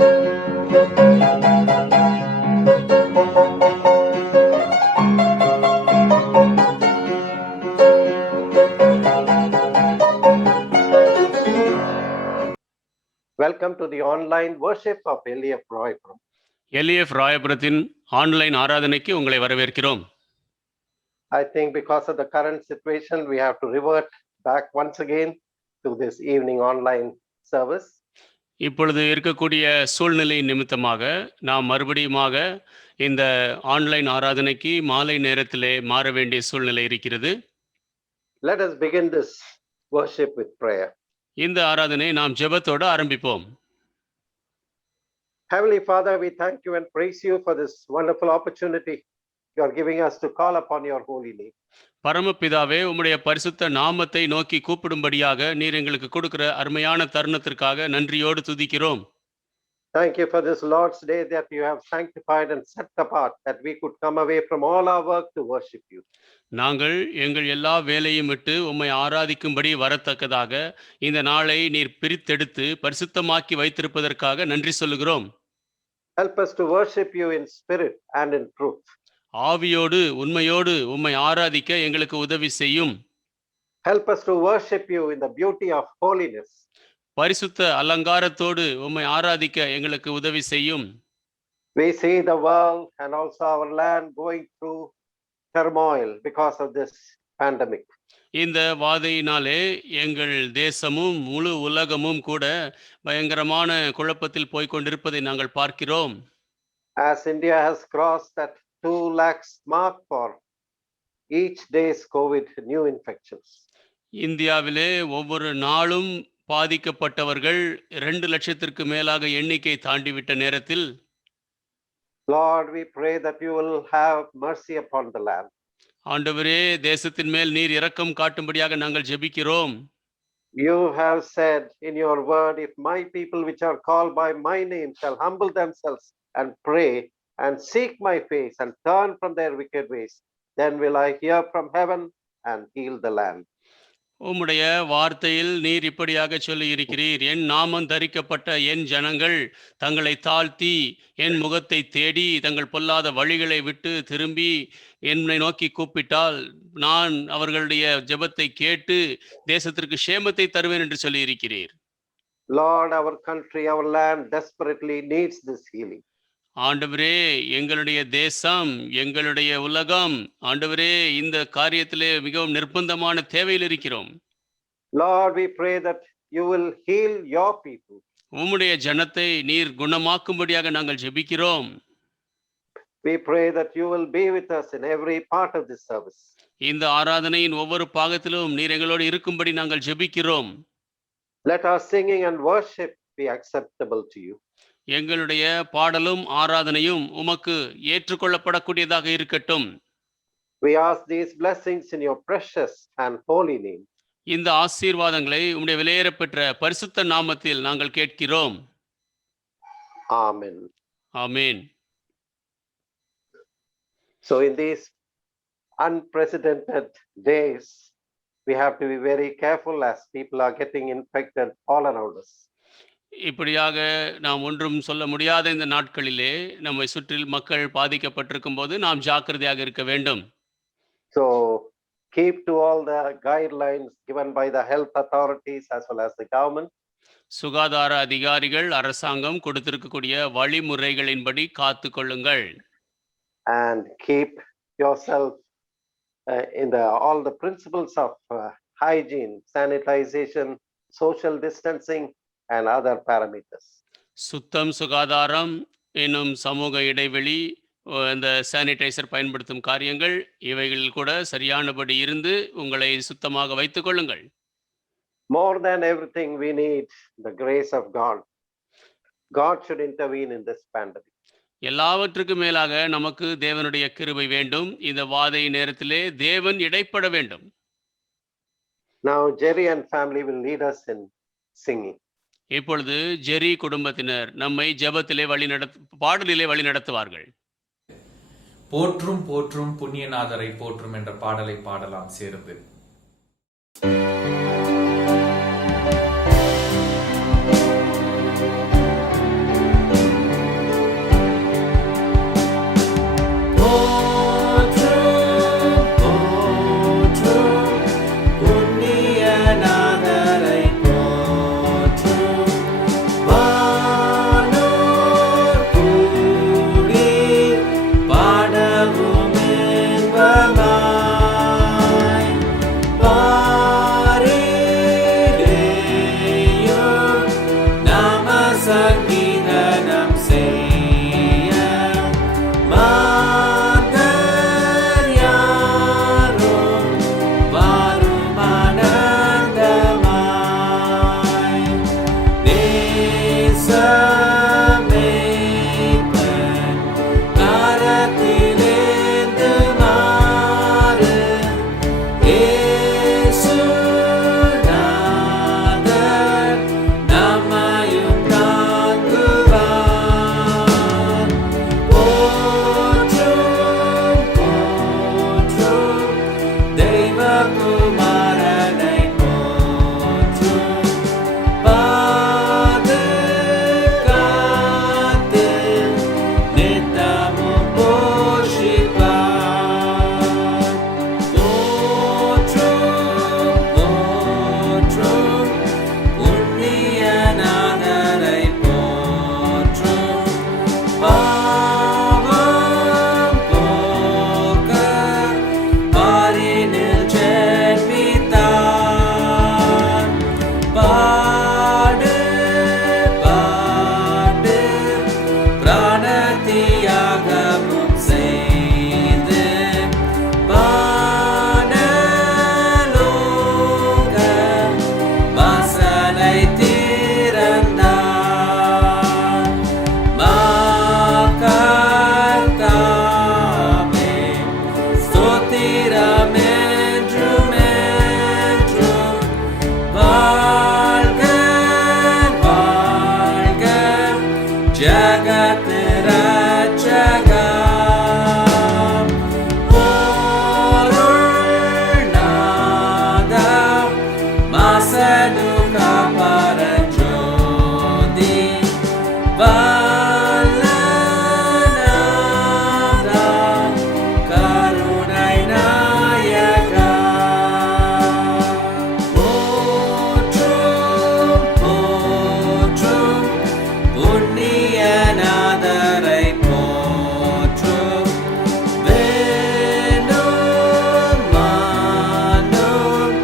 Welcome to the online worship of LEF Roypuram. LEF ராயபுரத்தின் online ஆராதனைக்கு உங்களை வரவேற்கிறோம். I think because of the current situation, we have to revert back once again to this evening online service. இப்பொழுது இருக்கக்கூடிய சூழ்நிலை நிமித்தமாக நாம் மறுபடியுமாக இந்த ஆன்லைன் ஆராதனைக்கு மாலை நேரத்திலே மாற வேண்டிய சூழ்நிலை இருக்கிறது. Let us begin this worship with prayer. இந்த ஆராதனை நாம் ஜெபத்தோடு ஆரம்பிப்போம். Heavenly Father, we thank you and praise you for this wonderful opportunity you are giving us to call upon your holy name. பரமபிதாவே, உம்முடைய பரிசுத்த நாமத்தை நோக்கி கூப்பிடும்படியாக நீர் எங்களுக்கு கொடுக்கிற அருமையான தருணத்திற்காக நன்றியோடு துதிக்கிறோம். Thank you for this Lord's Day that you have sanctified and set apart, that we could come away from all our work to worship you. நாங்கள் எங்கள் எல்லா வேலையும் விட்டு உம்மை ஆராதிக்கும்படி வரத்தக்கதாக இந்த நாளை நீர் பிரித்தெடுத்து பரிசுத்தமாக்கி வைத்திருப்பதற்காக நன்றி சொல்லுகிறோம். Help us to worship you in spirit and in truth. ஆவியோடு உண்மையோடு உம்மை ஆராதிக்க எங்களுக்கு உதவி செய்யும். Help us to worship you in the beauty of holiness. பரிசுத்த அலங்காரத்தோடு உம்மை ஆராதிக்க எங்களுக்கு உதவி செய்யும். We see the world and also our land going through turmoil because of this pandemic. இந்த வாதையினாலே எங்கள் தேசமும் முழு உலகமும் கூட பயங்கரமான குழப்பத்தில் போய்க் கொண்டிருப்பதை நாங்கள் பார்க்கிறோம். As India has crossed that 2 lakhs mark for each day's COVID new infections. இந்தியாவிலே ஒவ்வொரு நாளும் பாதிக்கப்பட்டவர்கள் 2 லட்சத்திற்கு மேலாக எண்ணிக்கை தாண்டிவிட்ட நேரத்தில், Lord, we pray that you will have mercy upon the land. ஆண்டவரே, தேசத்தின் மேல் நீர் இரக்கம் காட்டும்படியாக நாங்கள் ஜெபிக்கிறோம். You have said in your word, if my people which are called by my name shall humble themselves and pray and seek my face and turn from their wicked ways, then will I hear from heaven and heal the land. உம்முடைய வார்த்தையில் நீர் இப்படியாக சொல்லி இருக்கிறீர், என் நாமம் தரிக்கப்பட்ட என் ஜனங்கள் தங்களை தாழ்த்தி என் முகத்தை தேடி தங்கள் பொல்லாத வழிகளை விட்டு திரும்பி என்னை நோக்கி கூப்பிட்டால் நான் அவர்களுடைய ஜெபத்தை கேட்டு தேசத்திற்கு சேமத்தை தருவேன் என்று சொல்லி இருக்கிறீர். Lord, our country, our land desperately needs this healing. ஆண்டவரே, எங்களுடைய தேசம், எங்களுடைய உலகம், ஆண்டவரே, இந்த காரியத்திலே மிகவும் நிர்பந்தமான தேவையில் இருக்கிறோம். Lord, we pray that you will heal your people. உம்முடைய ஜனத்தை நீர் குணமாக்கும்படியாக நாங்கள் ஜெபிக்கிறோம். We pray that you will be with us in every part of this service. இந்த ஆராதனையின் ஒவ்வொரு பாகத்திலும் நீர் எங்களோடு இருக்கும்படி நாங்கள் ஜெபிக்கிறோம். Let our singing and worship be acceptable to you. எங்களுடைய பாடலும் ஆராதனையும் உமக்கு ஏற்றுக்கொள்ளப்படக்கூடியதாக இருக்கட்டும். We ask these blessings in your precious and holy name. இந்த ஆசீர்வாதங்களை உம்முடைய விலையேறப்பெற்ற பரிசுத்த நாமத்தில் நாங்கள் கேட்கிறோம். Amen. Amen. So in these unprecedented days, we have to be very careful as people are getting infected all around us. இப்படியாக நாம் ஒன்றும் சொல்ல முடியாத இந்த நாட்களிலே நம்மை சுற்றில் மக்கள் பாதிக்கப்பட்டிருக்கும் போது நாம் ஜாக்கிரதையாக இருக்க வேண்டும். So keep to all the guidelines given by the health authorities as well as the government. சுகாதார அதிகாரிகள், அரசாங்கம் கொடுத்திருக்கக்கூடிய வழிமுறைகளின்படி காத்து கொள்ளுங்கள். And keep yourself in all the principles of hygiene, sanitization, social distancing and other parameters. சுத்தம், சுகாதாரம் என்னும் சமூக இடைவெளி, இந்த சானிடைசர் பயன்படுத்தும் காரியங்கள், இவைகள் கூட சரியானபடி இருந்து உங்களை சுத்தமாக வைத்துக் கொள்ளுங்கள். More than everything, we need the grace of God. God should intervene in this pandemic. எல்லாவற்றுக்கும் மேலாக நமக்கு தேவனுடைய கிருபை வேண்டும். இந்த வாதை நேரத்திலே தேவன் இடைப்பட வேண்டும். Now Jerry and family will lead us in singing. இப்பொழுது ஜெரி குடும்பத்தினர் நம்மை ஜெபத்திலே பாடலிலே வழி நடத்துவார்கள். போற்றும் போற்றும் புண்ணியநாதரை போற்றும் என்ற பாடலை பாடலாம் சேர்ந்து. கீதனம் செய்ய மாந்தர் யாரும் வாரும் ஆனந்தமாய் நேசமேய்ப்பன் கரத்திலேந்து மாறு இயேசுநாதர் நம்மையும் தாங்குவார். போற்றும் போற்றும் தெய்வகுமாரனை போற்றும் பாதுகாத்து நித்தமும் போஷிப்பார். போற்றும் போற்றும் புண்ணியநாதரை போற்றும் பாவம் போக்க பாரினில் ஜென்மித்தார். பாடு பாடு பிராணத்தியாகமும் செய்து வானலோக வாசலை திறந்தார். கர்த்தாவே ஸ்தோத்திரம் என்றும் என்றும் வாழ்க வாழ்க ஜகத் ரட்சகா. பொருள்நாதா மாசனுகா பரஞ்சோதி வல்லநாதா கருணை நாயகா. போற்றும் போற்றும் புண்ணியநாதரை போற்றும் வேணும் மானும்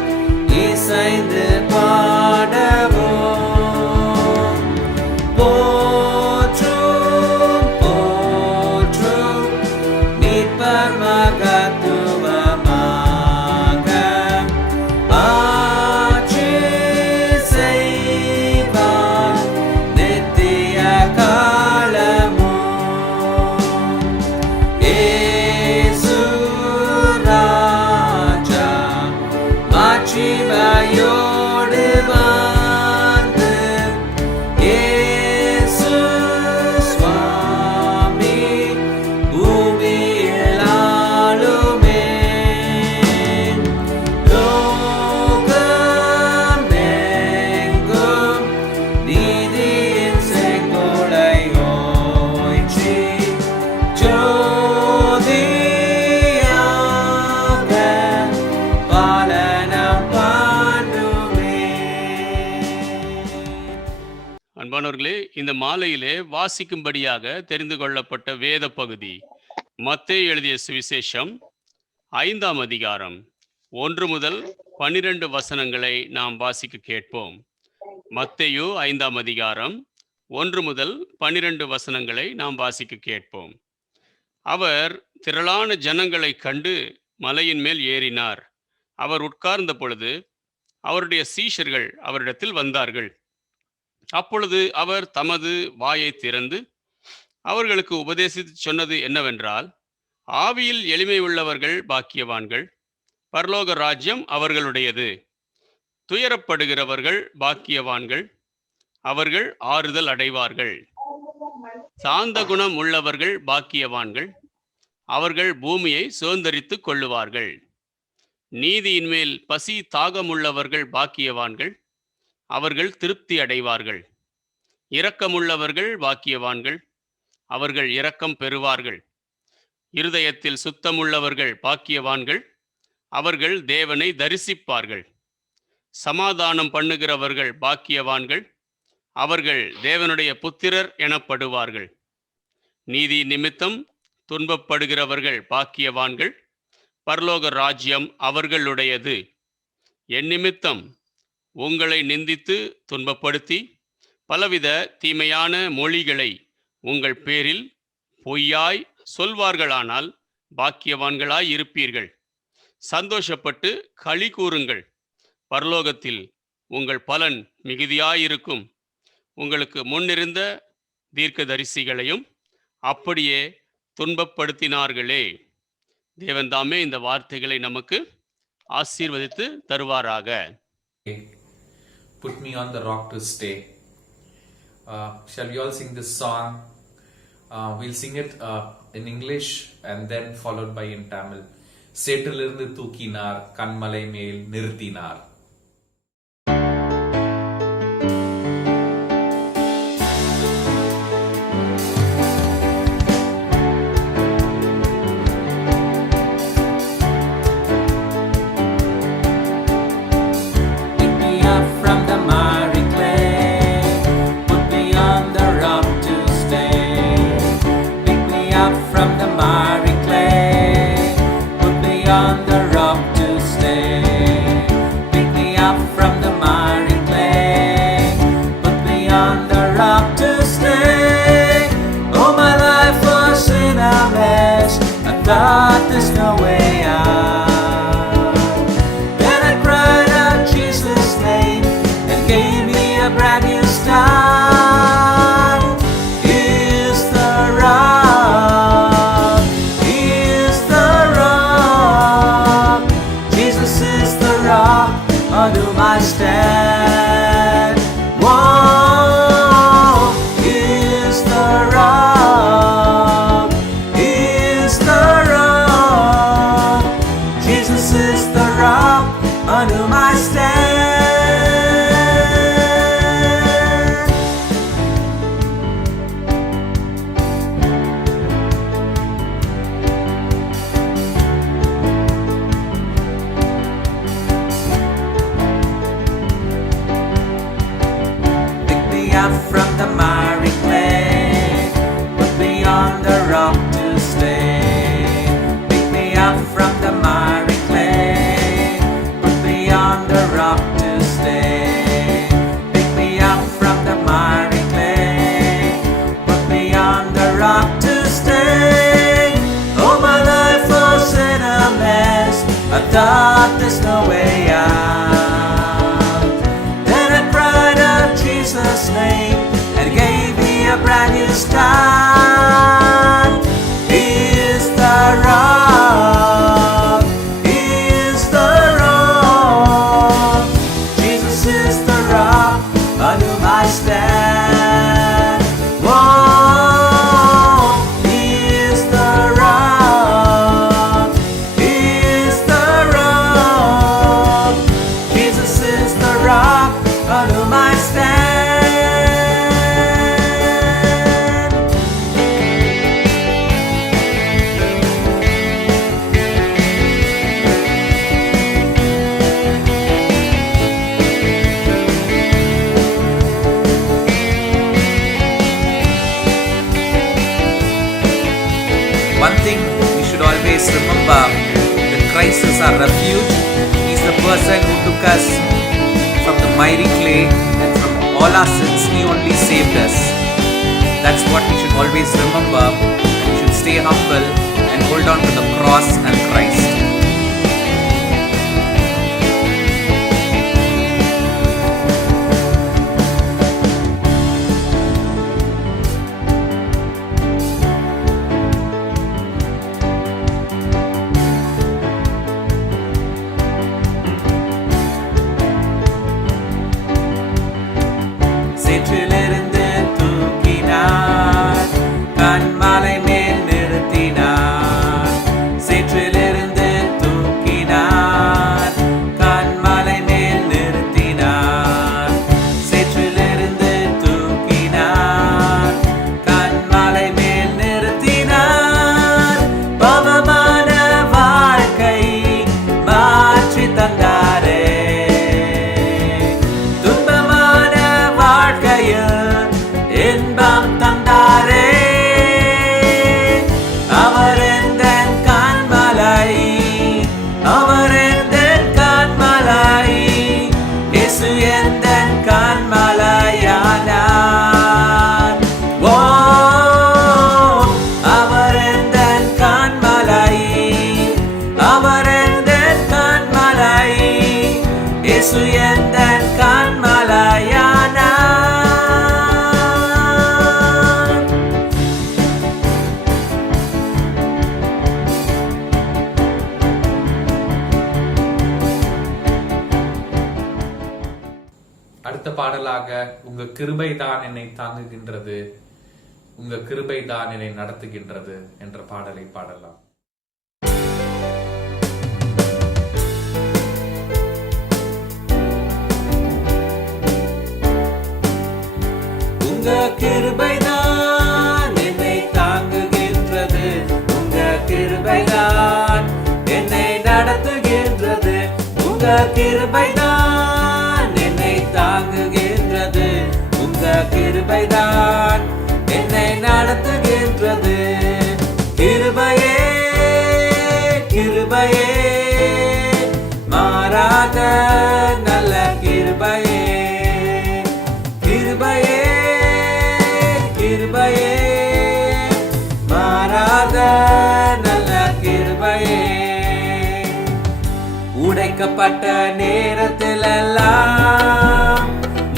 இசைந்து பாடவும். போற்றும் போற்றும் மீட்பர் மகத்துவமாக ஆட்சி செய்வார் நித்திய காலமும். இயேசு ராஜா மாட்சிமையோடு வந்து இயேசு சுவாமி பூமியில் ஆளுமே. லோகமெங்கும் நீதியின் செங்கோலை ஓய்ச்சி ஜோதியாக பாலனம் பண்ணுமே. அன்பானவர்களே, இந்த மாலையிலே வாசிக்கும்படியாக தெரிந்து கொள்ளப்பட்ட வேத பகுதி மத்தேயு எழுதிய சுவிசேஷம் 5ஆம் அதிகாரம் 1 முதல் 12 வசனங்களை நாம் வாசிக்க கேட்போம். மத்தேயு 5ஆம் அதிகாரம் 1 முதல் 12 வசனங்களை நாம் வாசிக்க கேட்போம். அவர் திரளான ஜனங்களை கண்டு மலையின் மேல் ஏறினார். அவர் உட்கார்ந்த பொழுது அவருடைய சீஷர்கள் அவரிடத்தில் வந்தார்கள். அப்பொழுது அவர் தமது வாயை திறந்து அவர்களுக்கு உபதேசித்து சொன்னது என்னவென்றால், ஆவியில் எளிமை உள்ளவர்கள் பாக்கியவான்கள், பரலோக ராஜ்யம் அவர்களுடையது. துயரப்படுகிறவர்கள் பாக்கியவான்கள், அவர்கள் ஆறுதல் அடைவார்கள். சாந்த குணம் உள்ளவர்கள் பாக்கியவான்கள், அவர்கள் பூமியை சுதந்தரித்துக் கொள்ளுவார்கள். நீதியின் மேல் பசி தாகமுள்ளவர்கள் பாக்கியவான்கள், அவர்கள் திருப்தி அடைவார்கள். இரக்கமுள்ளவர்கள் பாக்கியவான்கள், அவர்கள் இரக்கம் பெறுவார்கள். இருதயத்தில் சுத்தமுள்ளவர்கள் பாக்கியவான்கள், அவர்கள் தேவனை தரிசிப்பார்கள். சமாதானம் பண்ணுகிறவர்கள் பாக்கியவான்கள், அவர்கள் தேவனுடைய புத்திரர் எனப்படுவார்கள். நீதி நிமித்தம் துன்பப்படுகிறவர்கள் பாக்கியவான்கள், பரலோக ராஜ்யம் அவர்களுடையது. என் நிமித்தம் உங்களை நிந்தித்து துன்பப்படுத்தி பலவித தீமையான மொழிகளை உங்கள் பேரில் பொய்யாய் சொல்வார்களானால் பாக்கியவான்களாய் இருப்பீர்கள். சந்தோஷப்பட்டு களி கூறுங்கள், பரலோகத்தில் உங்கள் பலன் மிகுதியாயிருக்கும். உங்களுக்கு முன்னிருந்த தீர்க்கதரிசிகளையும் அப்படியே துன்பப்படுத்தினார்களே. தேவன் தாமே இந்த வார்த்தைகளை நமக்கு ஆசீர்வதித்து தருவாராக. Put me on the rock to stay. Shall we all sing this song? We'll sing it in English and then followed by in Tamil. சேற்றிலிருந்து தூக்கினார், கண்மலை மேல் நிறுத்தினார். Thought there's no way out. Then I cried out Jesus' name and gave me a brand new start. He is the rock, He is the rock. Jesus is the rock on whom I stand. Whoa, He is the rock, He is the Jesus is the rock on whom I stand. Pick me up from the miry clay, put me on the rock to stay. Pick me up from the miry rock to stay. Pick me up from the miry clay, put me on the rock to stay. Oh, my life was in a mess, I thought there's no way out. Then I cried out Jesus' name and gave me a brand new start. He is the rock, He is the rock. Jesus is the rock on whom I stand. Whoa, He is the rock, He is the rock. Jesus is the rock on whom I stand. One thing we should always remember, that Christ is our refuge. He's the person who took us from the miry clay and from all our sins. He only saved us. That's what we should always remember. We should stay humble and hold on to the cross and Christ. சேற்றிலிருந்து தூக்கினார், கண்மலை மேல் நிறுத்தினார். சேற்றிலிருந்து தூக்கினார், கண்மலை மேல் நிறுத்தினார். சேற்றிலிருந்து தூக்கினார், கண்மலை மேல் நிறுத்தினார். பாவமான வாழ்க்கை மாற்றி தந்தாரே, இன்பம் தந்தாரே. அவர் எந்தன் கண்மலை, அவர் எந்தன் கண்மலை, இயேசு எந்தன் கண்மலையானார். பாடலாக உங்க கிருபை தான் என்னை தாங்குகின்றது, உங்க கிருபை தான் என்னை நடத்துகின்றது என்ற பாடலை பாடலாம். உங்க கிருபைதான் என்னை தாங்குகின்றது, உங்க கிருபைதான் என்னை நடத்துகின்றது, உங்க கிருபைதான் என்னை தாங்குகின்றது, உங்க கிருபைதான் என்னை நடத்துகின்றது. கிருபையே கிருபையே மாறாத நல்ல கிருபையே, கிருபையே கிருபையே மாறாத நல்ல கிருபையே. உடைக்கப்பட்ட நேரத்திலெல்லாம்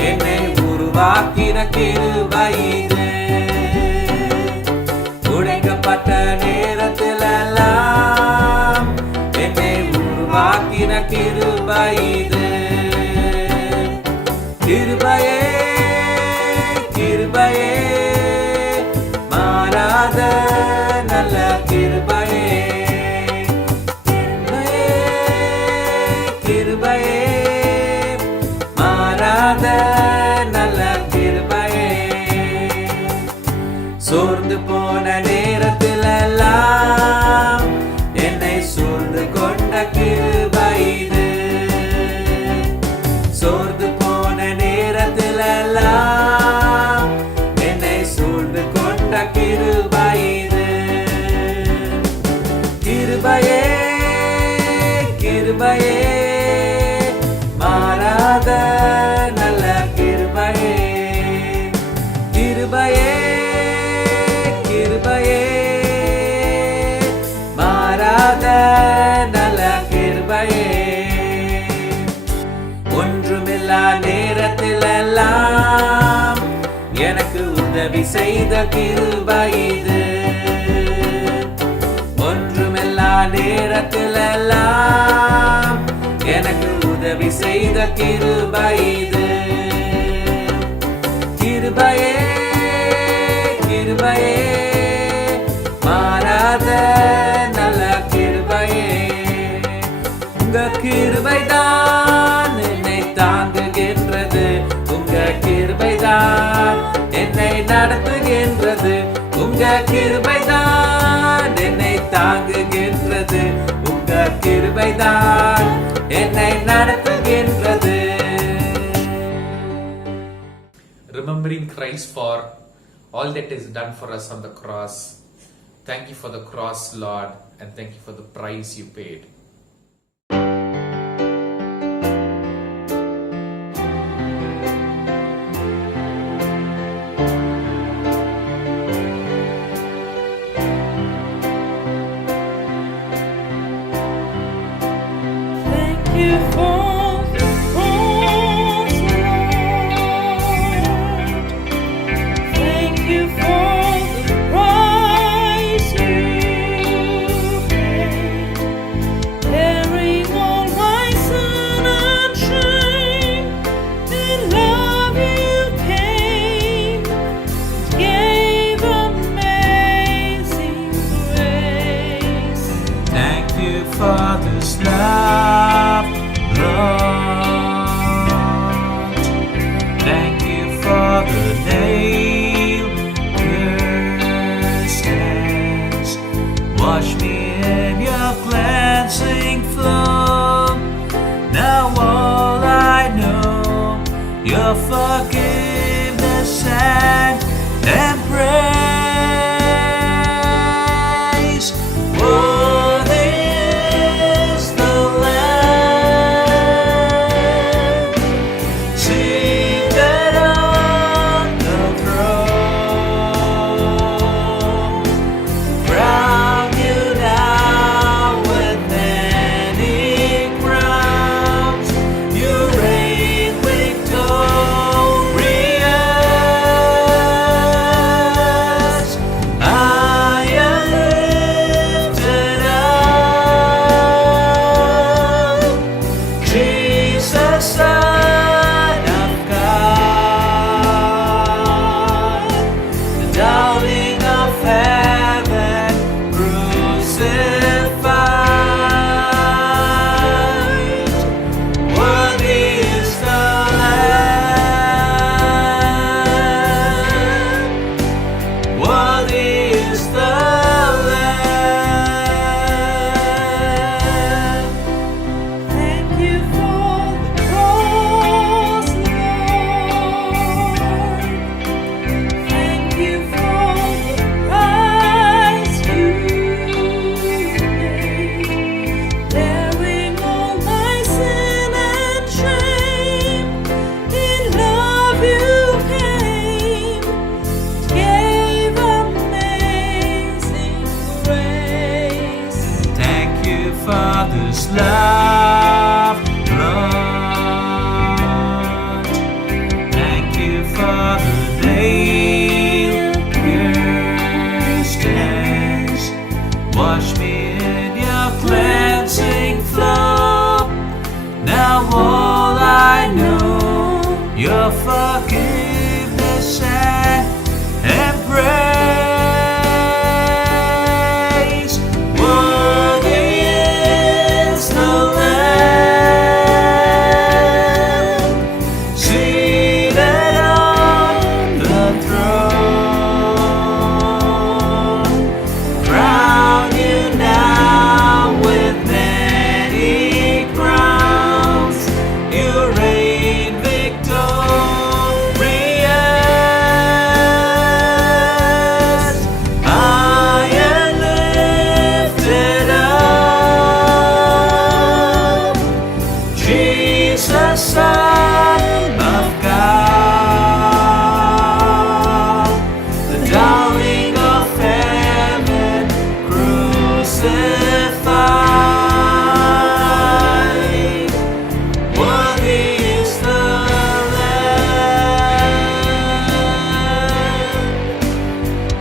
என்னை உருவாக்கின கிருபை இது, உடைக்கப்பட்ட நேரத்திலெல்லாம் என்னை உருவாக்கின கிருபை இது. கிருபையே கிருபையே மாறாத நல்ல கிருபையே, கிருபையே கிருபையே மாறாத நல்ல கிருபையே. சோர்ந்து போன நேரத்திலெல்லாம் என்னை சூழ்ந்து கொண்ட கிருபை இது, சோர்ந்து போன நேரத்திலெல்லாம் என்னை சூழ்ந்து கொண்ட கிருபை இது. கிருபையே கிருபையே மாறாத நல்ல கிருபையே, கிருபையே கிருபையே மாறாத நல்ல கிருபையே. ஒன்றுமில்லா நேரத்திலெல்லாம் எனக்கு உதவி செய்த கிருபை இது, ஒன்றுமில்லா நேரத்திலெல்லாம் எனக்கு உதவி செய்த கிருபை இது. கிருபையே கிருபையே மாறாத நல்ல கிருபையே, உங்க கிருபைதான் என்னை தாங்குகின்றது, உங்க கிருபைதான் என்னை நடத்துகின்றது, உங்க கிருபைதான் என்னை தாங்குகின்றது, உங்க கிருபைதான் என்னை நடத்துகின்றது. Remembering Christ for all that is done for us on the cross. Thank you for the cross, Lord, and thank you for the price you paid. Thank you for the cross, Lord. Thank you for the price you paid, bearing all my sin and shame. In love you came, gave amazing grace. Thank you for this love, Lord. Thank you for the nail-pierced hands. Wash me in your cleansing flow. Now all I know, your forgiveness and embrace. Worthy is the Lamb seated on the throne. Crown you now with His love brought. Thank you for the nail-pierced hands. Wash me in your cleansing flow. Now all I know, your forgiveness and embrace. Worthy is the Lamb seated on the throne. Crown you now with many crowns. You reign victorious. High and lifted up, Jesus, Son of God, the darling of heaven, crucified. Worthy is the Lamb.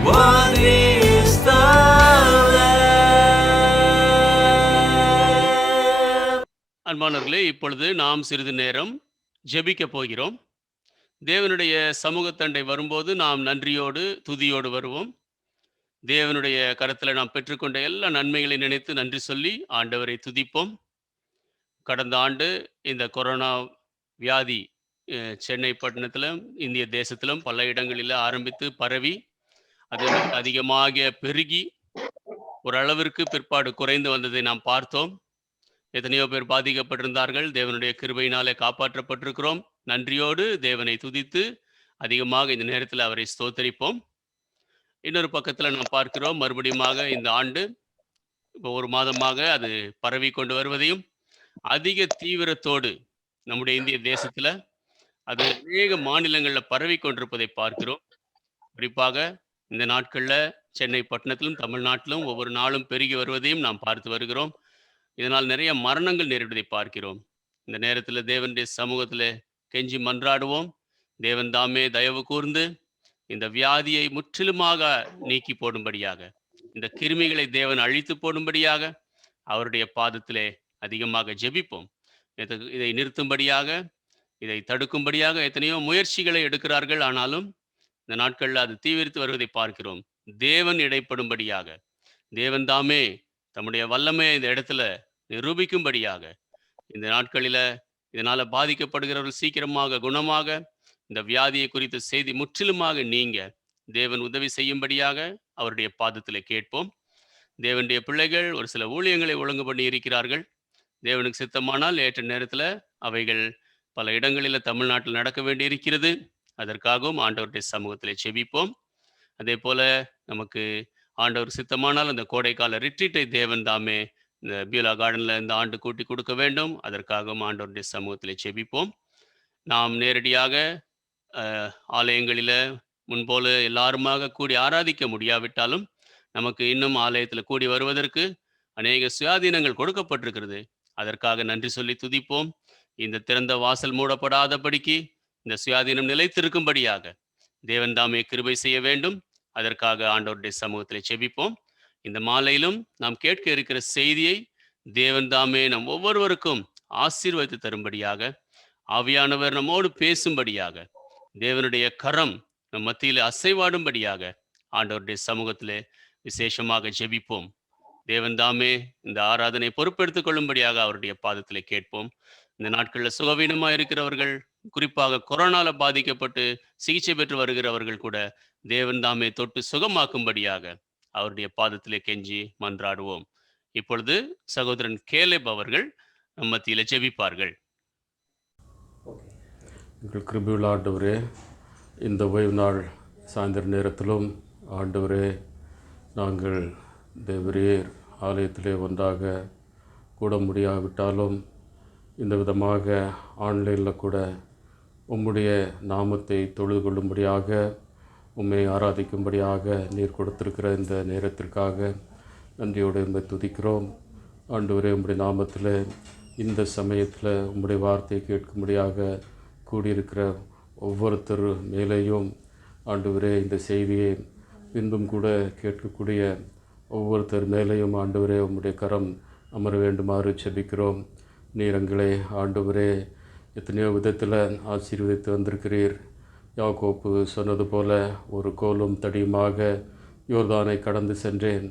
Worthy is the Lamb. அன்பானவர்களே, இப்பொழுது நாம் சிறிது நேரம் ஜெபிக்க போகிறோம். தேவனுடைய சமூகத்தண்டை வரும்போது நாம் நன்றியோடு துதியோடு வருவோம். தேவனுடைய கரத்தில் நாம் பெற்றுக்கொண்ட எல்லா நன்மைகளை நினைத்து நன்றி சொல்லி ஆண்டவரை துதிப்போம். கடந்த ஆண்டு இந்த கொரோனா வியாதி சென்னை பட்டணத்திலும் இந்திய தேசத்திலும் பல இடங்களில் ஆரம்பித்து பரவி அது அதிகமாக பெருகி ஒரு அளவிற்கு பிற்பாடு குறைந்து வந்ததை நாம் பார்த்தோம். எத்தனையோ பேர் பாதிக்கப்பட்டிருந்தார்கள். தேவனுடைய கிருபையினாலே காப்பாற்றப்பட்டிருக்கிறோம். நன்றியோடு தேவனை துதித்து அதிகமாக இந்த நேரத்தில் அவரை ஸ்தோத்தரிப்போம். இன்னொரு பக்கத்தில் நாம் பார்க்கிறோம், மறுபடியுமாக இந்த ஆண்டு இப்போ ஒரு மாதமாக அது பரவி கொண்டு வருவதையும் அதிக தீவிரத்தோடு நம்முடைய இந்திய தேசத்தில் அது அநேக மாநிலங்களில் பரவி கொண்டிருப்பதை பார்க்கிறோம். குறிப்பாக இந்த நாட்களில் சென்னை பட்டணத்திலும் தமிழ்நாட்டிலும் ஒவ்வொரு நாளும் பெருகி வருவதையும் நாம் பார்த்து வருகிறோம். இதனால் நிறைய மரணங்கள் நேரிடுவதை பார்க்கிறோம். இந்த நேரத்தில் தேவனுடைய சமூகத்தில் கெஞ்சி மன்றாடுவோம். தேவன் தாமே தயவு கூர்ந்து இந்த வியாதியை முற்றிலுமாக நீக்கி போடும்படியாக, இந்த கிருமிகளை தேவன் அழித்து போடும்படியாக அவருடைய பாதத்திலே அதிகமாக ஜெபிப்போம். இதை நிறுத்தும்படியாக, இதை தடுக்கும்படியாக எத்தனையோ முயற்சிகளை எடுக்கிறார்கள். ஆனாலும் இந்த நாட்களில் அது தீவிரித்து வருவதை பார்க்கிறோம். தேவன் இடைப்படும்படியாக, தேவன் தாமே தம்முடைய வல்லமையை இந்த இடத்துல நிரூபிக்கும்படியாக, இந்த நாட்களில் இதனால பாதிக்கப்படுகிறவர்கள் சீக்கிரமாக குணமாக இந்த வியாதியை குறித்த செய்தி முற்றிலுமாக நீங்க தேவன் உதவி செய்யும்படியாக அவருடைய பாதத்தில் கேட்போம். தேவனுடைய பிள்ளைகள் ஒரு சில ஊழியங்களை ஒழுங்கு பண்ணி இருக்கிறார்கள். தேவனுக்கு சித்தமானால் ஏற்ற நேரத்தில் அவைகள் பல இடங்களில் தமிழ்நாட்டில் நடக்க வேண்டி இருக்கிறது. அதற்காகவும் ஆண்டவருடைய சமூகத்தில் செபிப்போம். அதே போல நமக்கு ஆண்டவர் சித்தமானால் அந்த கோடைக்கால ரிட்ரீட்டை தேவன் தாமே இந்த பியூலா கார்டனில் இந்த ஆண்டு கூட்டி கொடுக்க வேண்டும். அதற்காகவும் ஆண்டவருடைய சமூகத்தில் செபிப்போம். நாம் நேரடியாக ஆலயங்களில் முன்போல எல்லாருமாக கூடி ஆராதிக்க முடியாவிட்டாலும் நமக்கு இன்னும் ஆலயத்தில் கூடி வருவதற்கு அநேக சுயாதீனங்கள் கொடுக்கப்பட்டிருக்கிறது. அதற்காக நன்றி சொல்லி துதிப்போம். இந்த திறந்த வாசல் மூடப்படாதபடிக்கு இந்த சுயாதீனம் நிலைத்திருக்கும்படியாக தேவன் தாமே கிருபை செய்ய வேண்டும். அதற்காக ஆண்டவருடைய சமூகத்தில் செபிப்போம். இந்த மாலையிலும் நாம் கேட்க இருக்கிற செய்தியை தேவன் தாமே நம் ஒவ்வொருவருக்கும் ஆசீர்வதித்து தரும்படியாக, ஆவியானவர் நம்மோடு பேசும்படியாக, தேவனுடைய கரம் நம் மத்தியில் அசைவாடும்படியாக ஆண்டவருடைய சமூகத்திலே விசேஷமாக ஜெபிப்போம். தேவன் தாமே இந்த ஆராதனை பொறுப்பெடுத்துக் கொள்ளும்படியாக அவருடைய பாதத்திலே கேட்போம். இந்த நாட்களில் சுகவீனமாக இருக்கிறவர்கள், குறிப்பாக கொரோனால பாதிக்கப்பட்டு சிகிச்சை பெற்று வருகிறவர்கள் கூட தேவன் தாமே தொட்டு சுகமாக்கும்படியாக அவருடைய பாதத்திலே கெஞ்சி மன்றாடுவோம். இப்பொழுது சகோதரன் கேலேப் அவர்கள் நம் மத்தியில ஜெபிப்பார்கள். எங்கள் கிருபையுள்ள ஆண்டவரே, இந்த ஓய்வு நாள் சாயந்தர நேரத்திலும் ஆண்டவரே, நாங்கள் தேவரீர் ஆலயத்திலே ஒன்றாக கூட முடியாவிட்டாலும் இந்த விதமாக ஆன்லைனில் கூட உம்முடைய நாமத்தை தொழுது கொள்ளும்படியாக, உம்மை ஆராதிக்கும்படியாக நீர் கொடுத்திருக்கிற இந்த நேரத்திற்காக நன்றியோடு உம்மை துதிக்கிறோம். ஆண்டவரே உம்முடைய நாமத்தில் இந்த சமயத்தில் உம்முடைய வார்த்தையை கேட்கும்படியாக கூடியிருக்கிற ஒவ்வொருத்தர் மேலேயும் ஆண்டவரே இந்த செய்தியை பின்பும் கூட கேட்கக்கூடிய ஒவ்வொருத்தர் மேலேயும் ஆண்டவரே உம்முடைய கரம் அமர வேண்டுமாறு செபிக்கிறோம். நீர் எங்களை ஆண்டவரே எத்தனையோ விதத்தில் ஆசீர்வதித்து வந்திருக்கிறீர். யாக்கோப்பு சொன்னது போல ஒரு கோலும் தடியுமாக யோர்தானை கடந்து சென்றேன்,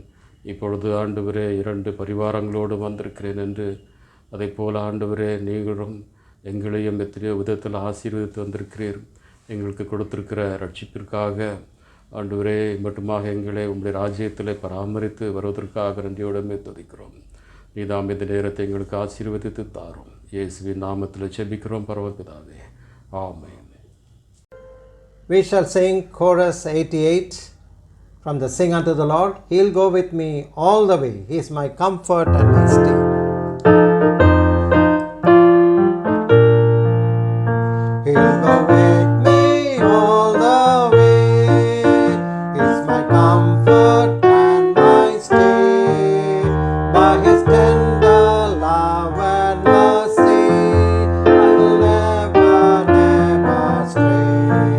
இப்பொழுது ஆண்டவரே 2 பரிவாரங்களோடு வந்திருக்கிறேன் என்று. அதை போல ஆண்டவரே நீங்களும் எங்களையும் எத்தனையோ விதத்தில் ஆசீர்வதித்து வந்திருக்கிறீர். எங்களுக்கு கொடுத்திருக்கிற ரட்சிப்பிற்காக ஆண்டவரே மட்டுமாக எங்களை உங்களுடைய ராஜ்யத்தில் பராமரித்து வருவதற்காக நன்றியோடமே துதிக்கிறோம். நீதாம் இந்த நேரத்தை எங்களுக்கு ஆசீர்வதித்து தாரும். இயேசுவின் நாமத்தில் ஜெபிக்கிறோம் பரமபிதாவே, ஆமென். We shall sing chorus 88 from the Sing unto the Lord. He'll go with me all the way. He is my comfort and my stay. He'll go with me all the way. He's my comfort and my stay. By his tender love and mercy, I will never, never stray.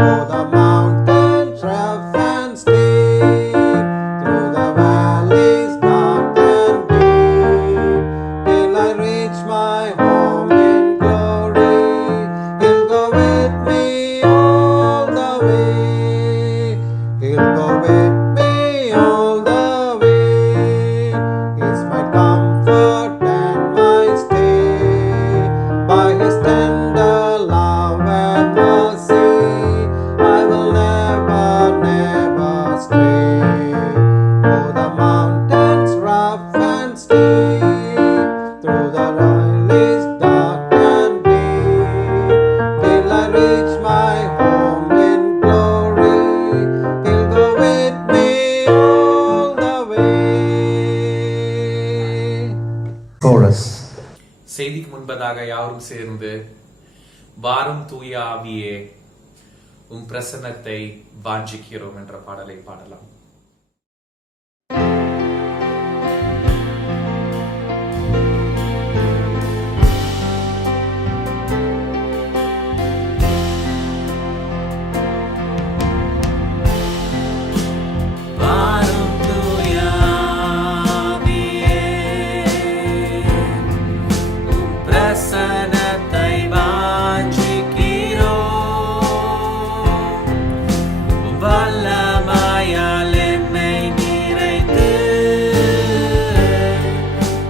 Though the mountains rough and steep, through the valleys dark and deep, till I reach my home in glory, he'll go with me all the way. He'll go with me all the way. He's my comfort and my stay. By his tender love and mercy, I will never, never stray. Though the mountains rough and steep, through the valleys dark and deep, till I reach my home in glory, he'll go with me all the way. Chorus. செய்திக்கு முன்பதாக யாரும் சேர்ந்து வாரும் தூய ஆவியே உம் பிரசன்னத்தை வாஞ்சிக்கிறோம் என்ற பாடலை பாடலாம். வாரும் தூய ஆவியே, உம் பிரசன்னத்தை வாஞ்சிக்கிறோம். உம் வல்லமையால் என்னை நிறைத்து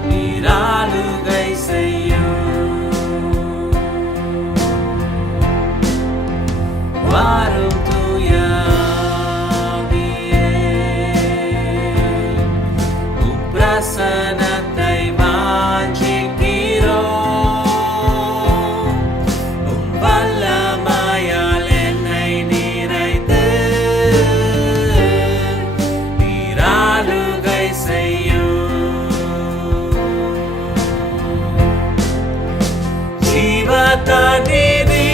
நீராளுகை செய்யும். வாரும் தூய ஆவியே, உம் பிரசன்னத்தை வாஞ்சிக்கிறோம். உம் வல்லமையால் என்னை நிறைத்து நீராளுகை செய்யும். ஜீவ தண்ணீரே,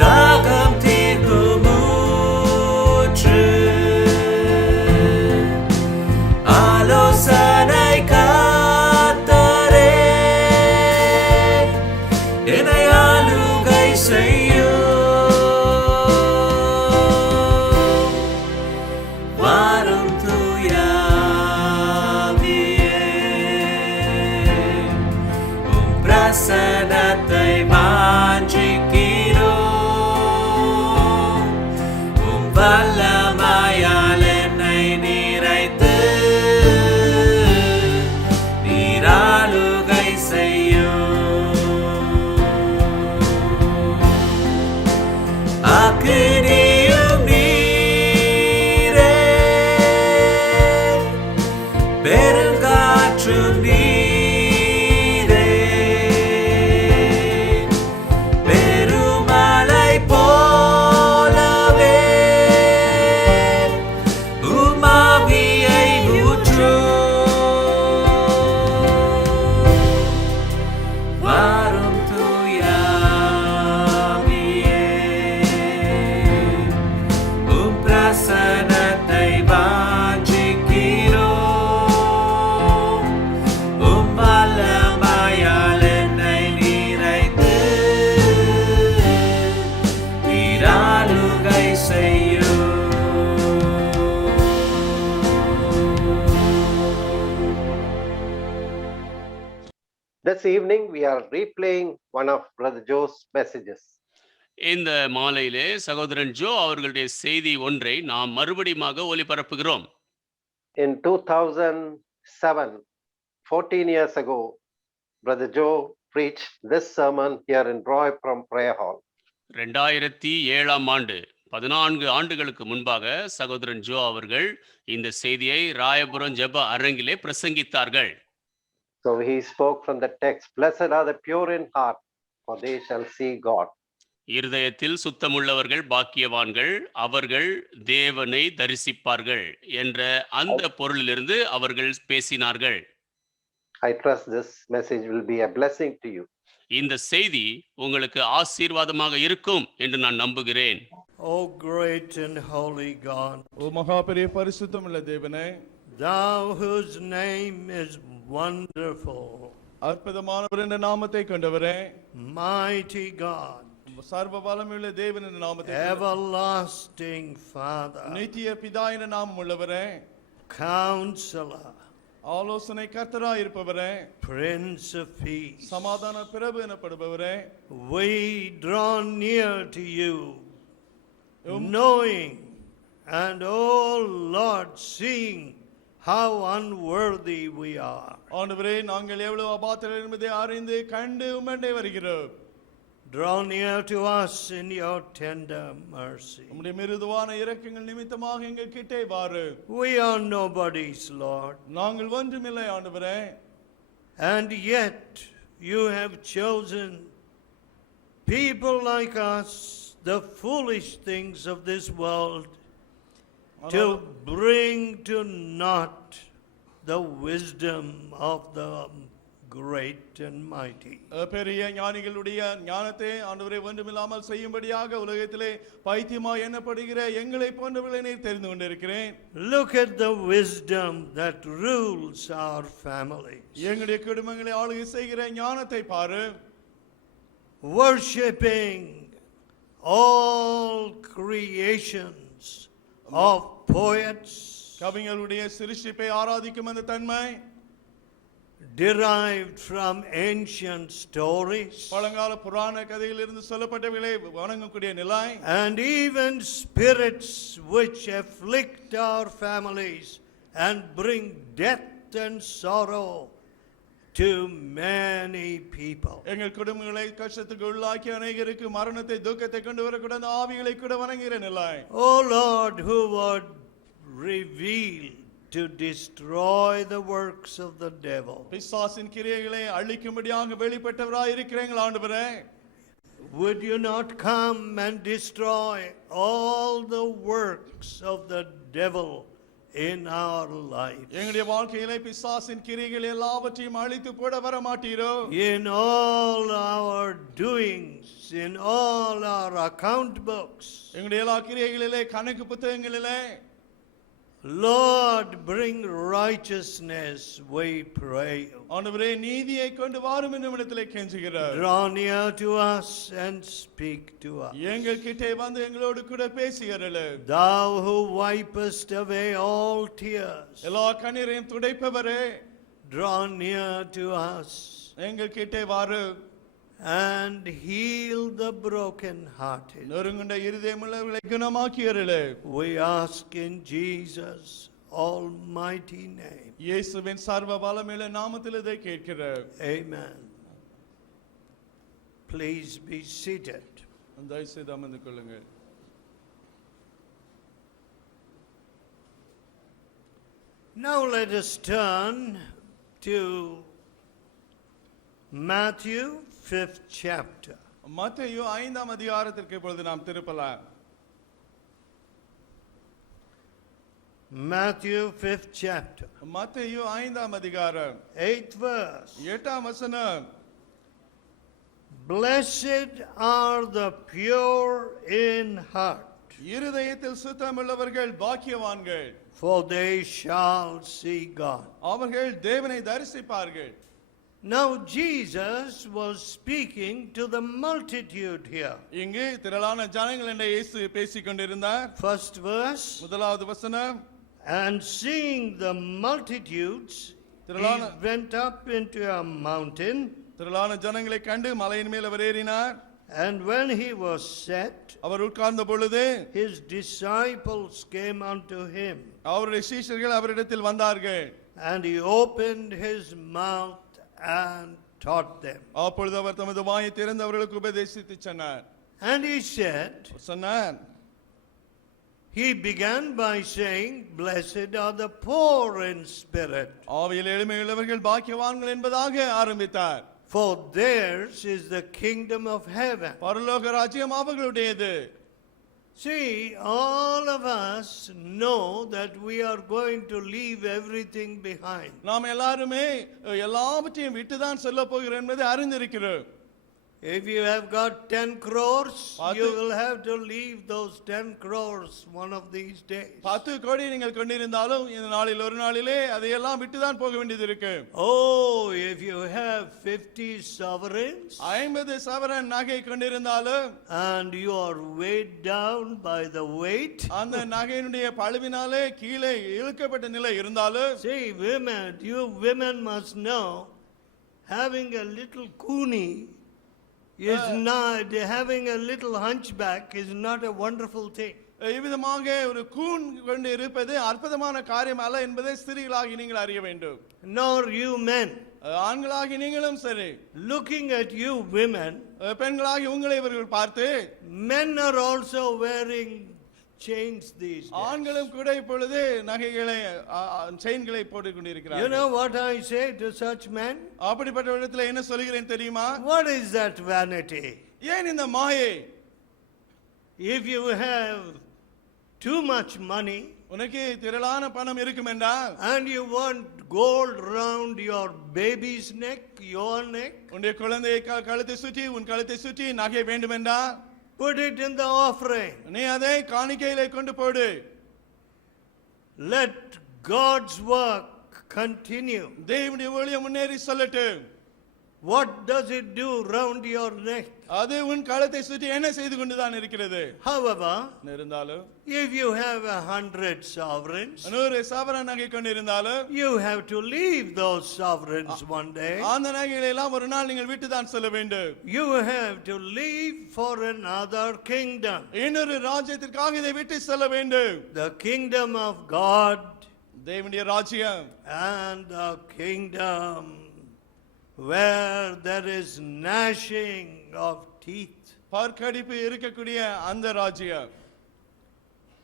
தாகம் தீர்க்கும் ஊற்று, ஆலோசனை காத்தரே, என்னை ஆளுகை செய்யும். வாரும் தூய ஆவியே, உம் பிரசன்னத்தை வாஞ்சிக்கிறோம். உம் வல்லமையால் என்னை நிறைத்து நீராளுகை செய்யும். அக்கினியும் நீரே, பெருங்காற்றும் நீரே, பெருமழை போலவே உம் ஆவியை ஊற்றும். வாரும் தூய ஆவியே, நீராளுகை செய்யும். This evening, we are replaying one of Brother Joe's messages. இந்த மாலையிலே சகோதரன் ஜோ அவர்களுடைய செய்தி ஒன்றை நாம் மறுபடியுமாக ஒலிபரப்புகிறோம். In 2007, 14 years ago, Brother Joe preached this sermon here in Royprom Prayer Hall. 2007 ஆண்டு 14 ஆண்டுகளுக்கு முன்பாக சகோதரன் ஜோ அவர்கள் இந்த செய்தியை ராயபுரம் ஜெப அரங்கிலே பிரசங்கித்தார்கள். So he spoke from the text, "Blessed are the pure in heart, for they shall see God." இருதயத்தில் சுத்தமுள்ளவர்கள் பாக்கியவான்கள், அவர்கள் தேவனை தரிசிப்பார்கள் என்ற அந்த பொருளிலிருந்து அவர்கள் பேசினார்கள். I trust this message will be a blessing to you. இந்த செய்தி உங்களுக்கு ஆசீர்வாதமாக இருக்கும் என்று நான் நம்புகிறேன். O great and holy God, ஓ மகாபெரிய பரிசுத்தமுள்ள தேவனே, thou whose name is wonderful, அற்புதமானவர் என்ற நாமத்தை கொண்டவரே, mighty God, சர்வ வல்லமையுள்ள தேவன் என்ற நாமத்தை everlasting Father, நித்திய பிதா என்ற நாமம் உள்ளவரே, Counselor, ஆலோசனை கர்த்தராய் இருப்பவரே, Prince of Peace, சமாதான பிரபு எனப்படுபவரே, we draw near to you, knowing and oh Lord, seeing how unworthy we are. ஆண்டவரே, நாங்கள் எவ்வளவு அபாத்திரர் என்பதை அறிந்து கண்டு உம்மிடே வருகிறோம். Draw near to us in your tender mercy. உம்முடைய மிருதுவான இரக்கங்கள் நிமித்தமாக எங்கள் கிட்டே வாரு. We are nobodies, Lord, நாங்கள் ஒன்றுமில்லை ஆண்டவரே, and yet you have chosen people like us, the foolish things of this world, to bring to naught the wisdom of the great and mighty. பெரிய ஞானிகளுடைய ஞானத்தை ஆண்டவரே ஒன்றுமில்லாமல் செய்யும்படியாக உலகத்திலே பைத்தியமாய் எண்ணப்படுகிற எங்களை போன்றவர்களை நீர் தெரிந்து கொண்டிருக்கிறேன். Look at the wisdom that rules our families. எங்களுடைய குடும்பங்களை ஆளுகை செய்கிற ஞானத்தை பாரு. Worshipping all creations of poets, கவிஞர்களுடைய சிருஷ்டிப்பை ஆராதிக்கும் அந்த தன்மை derived from ancient stories, பழங்கால புராண கதையிலிருந்து சொல்லப்பட்டவைகளை வணங்கக்கூடிய நிலை, and even spirits which afflict our families and bring death and sorrow to many people. எங்கள் குடும்பங்களை கஷ்டத்துக்கு உள்ளாக்கி அநேகருக்கு மரணத்தை துக்கத்தை கொண்டு வரக்கூடிய அந்த ஆவிகளை கூட வணங்குகிற நிலை. Oh Lord, who would reveal to destroy the works of the devil. பிசாசின் கிரியைகளை அழிக்கும்படியாக வெளிப்பட்டவராய் இருக்கிறீர்கள் ஆண்டவரே. Would you not come and destroy all the works of the devil in our lives? எங்களுடைய வாழ்க்கையிலே பிசாசின் கிரியைகள் எல்லாவற்றையும் அழித்து போட வர மாட்டீரோ? In all our doings, in all our account books, எங்களுடைய எல்லா கிரியைகளிலே கணக்கு புத்தகங்களிலே Lord, bring righteousness, we pray. ஆண்டவரே, நீதியை கொண்டு வாரும் என்னும் இடத்திலே கெஞ்சுகிறார். Draw near to us and speak to us. எங்கள் கிட்டே வந்து எங்களோடு கூட பேசுகிறீர்களே. Thou who wipest away all tears, எல்லா கண்ணீரையும் துடைப்பவரே, draw near to us எங்கள் கிட்டே வாரு. and heal the broken-hearted. நொறுங்குண்ட இருதயமுள்ளவர்களை குணமாக்கியருளே. We ask in Jesus' almighty name. இயேசுவின் சர்வ வல்லமையுள்ள நாமத்தில் இதை கேட்கிறோம். Amen. Please be seated. தயவு செய்து அமர்ந்து கொள்ளுங்கள். Now let us turn to Matthew 5th chapter. மத்தேயு 5ஆம் அதிகாரத்திற்கு இப்பொழுது நாம் திருப்பலாம். Matthew 5th chapter. மத்தேயு 5ஆம் அதிகாரம் 8th verse. 8ஆம் வசனம். Blessed are the pure in heart, இருதயத்தில் சுத்தமுள்ளவர்கள் பாக்கியவான்கள், for they shall see God. அவர்கள் தேவனை தரிசிப்பார்கள். Now Jesus was speaking to the multitude here. இங்கு திரளான ஜனங்கள் என்ற இயேசு பேசிக் கொண்டிருந்தார். First verse. முதலாவது வசனம், And seeing the multitudes, he திரளான went up into a mountain. திரளான ஜனங்களை கண்டு மலையின் மேல் அவர் ஏறினார். And when he was set, அவர் உட்கார்ந்த பொழுது his disciples came unto him. அவருடைய சீஷர்கள் அவரிடத்தில் வந்தார்கள். And he opened his mouth and taught them. அப்பொழுது அவர் தமது வாயை திறந்து அவர்களுக்கு உபதேசித்து சொன்னார். And he said, சொன்னார், he began by saying, Blessed are the poor in spirit, ஆவியில் எளிமையுள்ளவர்கள் பாக்கியவான்கள் என்பதாக ஆரம்பித்தார். for theirs is the kingdom of heaven. பரலோக ராஜ்யம் அவர்களுடையது. See, all of us know that we are going to leave everything behind. நாம் எல்லாருமே எல்லாவற்றையும் விட்டுதான் செல்ல போகிறோம் என்பதை அறிந்திருக்கிறோம். If you have got 10 crores, Patu- you will have to leave those 10 crores one of these days. 10 கோடி நீங்கள் கொண்டிருந்தாலும் இந்த நாளில் ஒரு நாளிலே அதையெல்லாம் விட்டுதான் போக வேண்டியது இருக்கு. Oh, if you have 50 sovereigns 50 சவரன் நகை கொண்டிருந்தாலும் and you are weighed down by the weight. அந்த நகையினுடைய பழுவினாலே கீழே இழுக்கப்பட்ட நிலை இருந்தாலும், See, women, you women must know, having a little coonie is not, having a little hunchback is not a wonderful thing. இவ்விதமாக ஒரு கூன் கொண்டு இருப்பது அற்புதமான காரியம் அல்ல என்பதை ஸ்திரீகளாகி நீங்கள் அறிய வேண்டும். Nor you men. ஆண்களாகி நீங்களும் சரி, Looking at you women, பெண்களாகி உங்களை இவர்கள் பார்த்து, men are also wearing chains these days. ஆண்களும் கூட இப்பொழுது நகைகளை செயின்களை போட்டுக் You கொண்டிருக்கிறார்கள். know what I say to such men? அப்படிப்பட்ட இடத்துல என்ன சொல்கிறேன் தெரியுமா? What is that vanity? ஏன் இந்த மாயை? If you have too much money உனக்கு திரளான பணம் இருக்கும் என்றால், and you want gold round your baby's neck, your neck, உன்னுடைய குழந்தையை கழுத்தை சுற்றி உன் கழுத்தை சுற்றி நகை வேண்டும் என்றால், put it in the offering. நீ அதை காணிக்கையிலே கொண்டு போடு. Let God's work continue. தேவனுடைய ஊழியம் முன்னேறி செல்லட்டும். What does it do round your neck? அது உன் கழுத்தை சுற்றி என்ன செய்து கொண்டுதான் இருக்கிறது. However, இருந்தாலும் if you have 100 sovereigns, 100 சவரன் நகை கொண்டிருந்தாலும், you have to leave those sovereigns one day. அந்த நகைகளை எல்லாம் ஒரு நாள் நீங்கள் விட்டு தான் செல்ல வேண்டும். You have to leave for another kingdom. இன்னொரு ராஜ்யத்திற்காக இதை விட்டு செல்ல வேண்டும். The kingdom of God தேவனுடைய ராஜ்யம், and the kingdom where there is gnashing of teeth, பற்கடிப்பு இருக்கக்கூடிய அந்த ராஜ்யம்,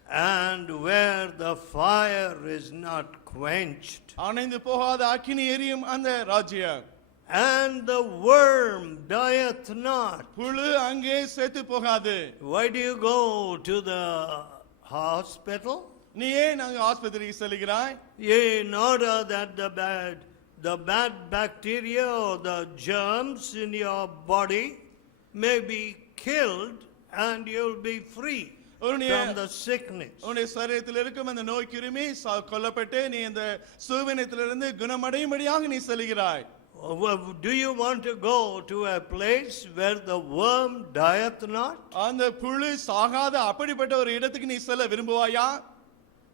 and where the fire is not quenched, அணைந்து போகாத அக்கினி எரியும் அந்த ராஜ்யம், and the worm dieth not. புழு அங்கே செத்து போகாது. Why do you go to the hospital? நீ ஏன் அங்க ஆஸ்பத்திரிக்கு செல்கிறாய்? In order that the bad bacteria or the germs in your body may be killed and you'll be free from the sickness. உன்னுடைய சரீரத்தில் இருக்கும் அந்த நோய் கிருமி கொல்லப்பட்டு நீ அந்த சுவினத்திலிருந்து குணமடையும்படியாக நீ செல்கிறாய். Do you want to go to a place where the worm dieth not? அந்த புழு சாகாத அப்படிப்பட்ட ஒரு இடத்துக்கு நீ செல்ல விரும்புவாயா?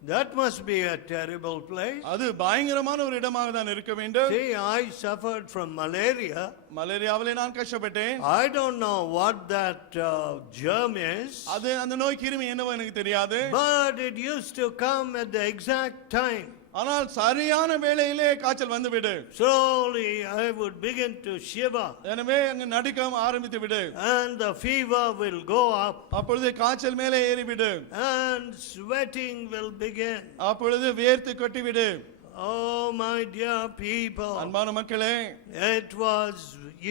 That must be a terrible place. அது பயங்கரமான ஒரு இடமாக தான் இருக்க வேண்டும். See, I suffered from malaria. மலேரியாவிலே நான் கஷ்டப்பட்டேன். I don't know what that germ is. அது அந்த நோய் கிருமி என்னவோ எனக்கு தெரியாது. But it used to come at the exact time. ஆனால் சரியான வேளையிலே காய்ச்சல் வந்து விடு. Slowly I would begin to shiver. எனவே அங்க நடுக்கம் ஆரம்பித்து விடு. And the fever will go up. அப்பொழுது காய்ச்சல் மேலே ஏறி விடு. And sweating will begin. அப்பொழுது வேர்த்து கொட்டி விடு. Oh my dear people. அன்பான மக்களே,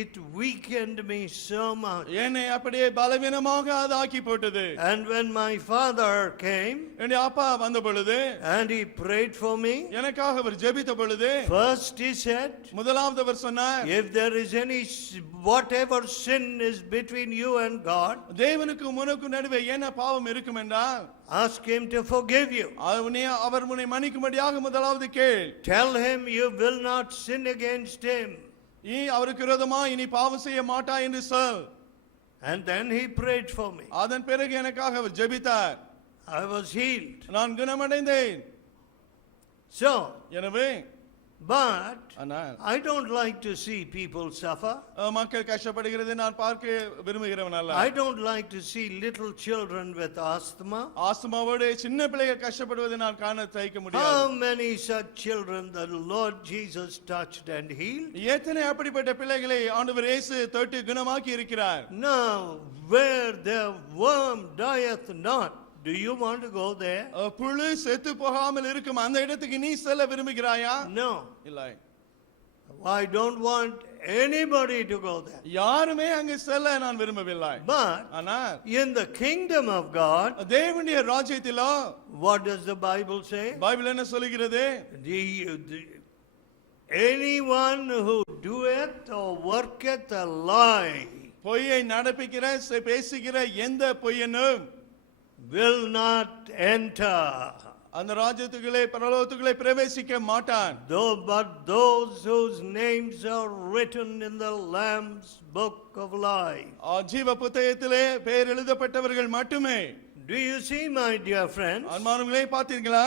it weakened me so much. என்னை அப்படியே பலவீனமாக அது ஆக்கி போட்டது. And when my father came என்னுடைய அப்பா வந்த பொழுது and he prayed for me, எனக்காக அவர் ஜெபித்த பொழுது first he said, முதலாவது அவர் சொன்னார், if there is any whatever sin is between you and God, தேவனுக்கும் உனக்கும் நடுவே என்ன பாவம் இருக்கும் என்றால் ask him to forgive you. அவர் உன்னை மன்னிக்கும்படியாக முதலாவது கேள். Tell him you will not sin against him. அவருக்கு விரோதமா இனி பாவம் செய்ய மாட்டாய் என்று சொல். And then he prayed for me. அதன் பிறகு எனக்காக அவர் ஜெபித்தார். I was healed. நான் குணமடைந்தேன். So, எனவே but ஆனால் I don't like to see people suffer. மக்கள் கஷ்டப்படுகிறதை நான் பார்க்க விரும்புகிறவன் அல்ல. I don't like to see little children with asthma. ஆஸ்துமாவோடு சின்ன பிள்ளைகள் கஷ்டப்படுவதை நான் காண சகிக்க How முடியாது. many such children the Lord Jesus touched and healed? எத்தனை அப்படிப்பட்ட பிள்ளைகளை ஆண்டவர் இயேசு தொட்டு குணமாக்கி இருக்கிறார். Now, where the worm dieth not, do you want to go there? புழு செத்து போகாமல் இருக்கும் அந்த இடத்துக்கு நீ செல்ல விரும்புகிறாயா? No. இல்லை. I don't want anybody to go there. யாருமே அங்கு செல்ல நான் விரும்பவில்லை. But ஆனால் in the kingdom of God, தேவனுடைய ராஜ்யத்திலோ what does the Bible say? Bible என்ன சொல்கிறது? Anyone who doeth or worketh a lie பொய்யை நடப்பிக்கிற பேசுகிற எந்த பொய்யனும் will not enter. அந்த ராஜ்யத்துக்குள்ளே பரலோகத்துக்குள்ளே பிரவேசிக்க மாட்டான். Though but those whose names are written in the Lamb's book of life. ஜீவ புத்தகத்திலே பெயர் எழுதப்பட்டவர்கள் மட்டுமே. Do you see, my dear friends? அன்பானவர்களே பார்த்தீர்களா?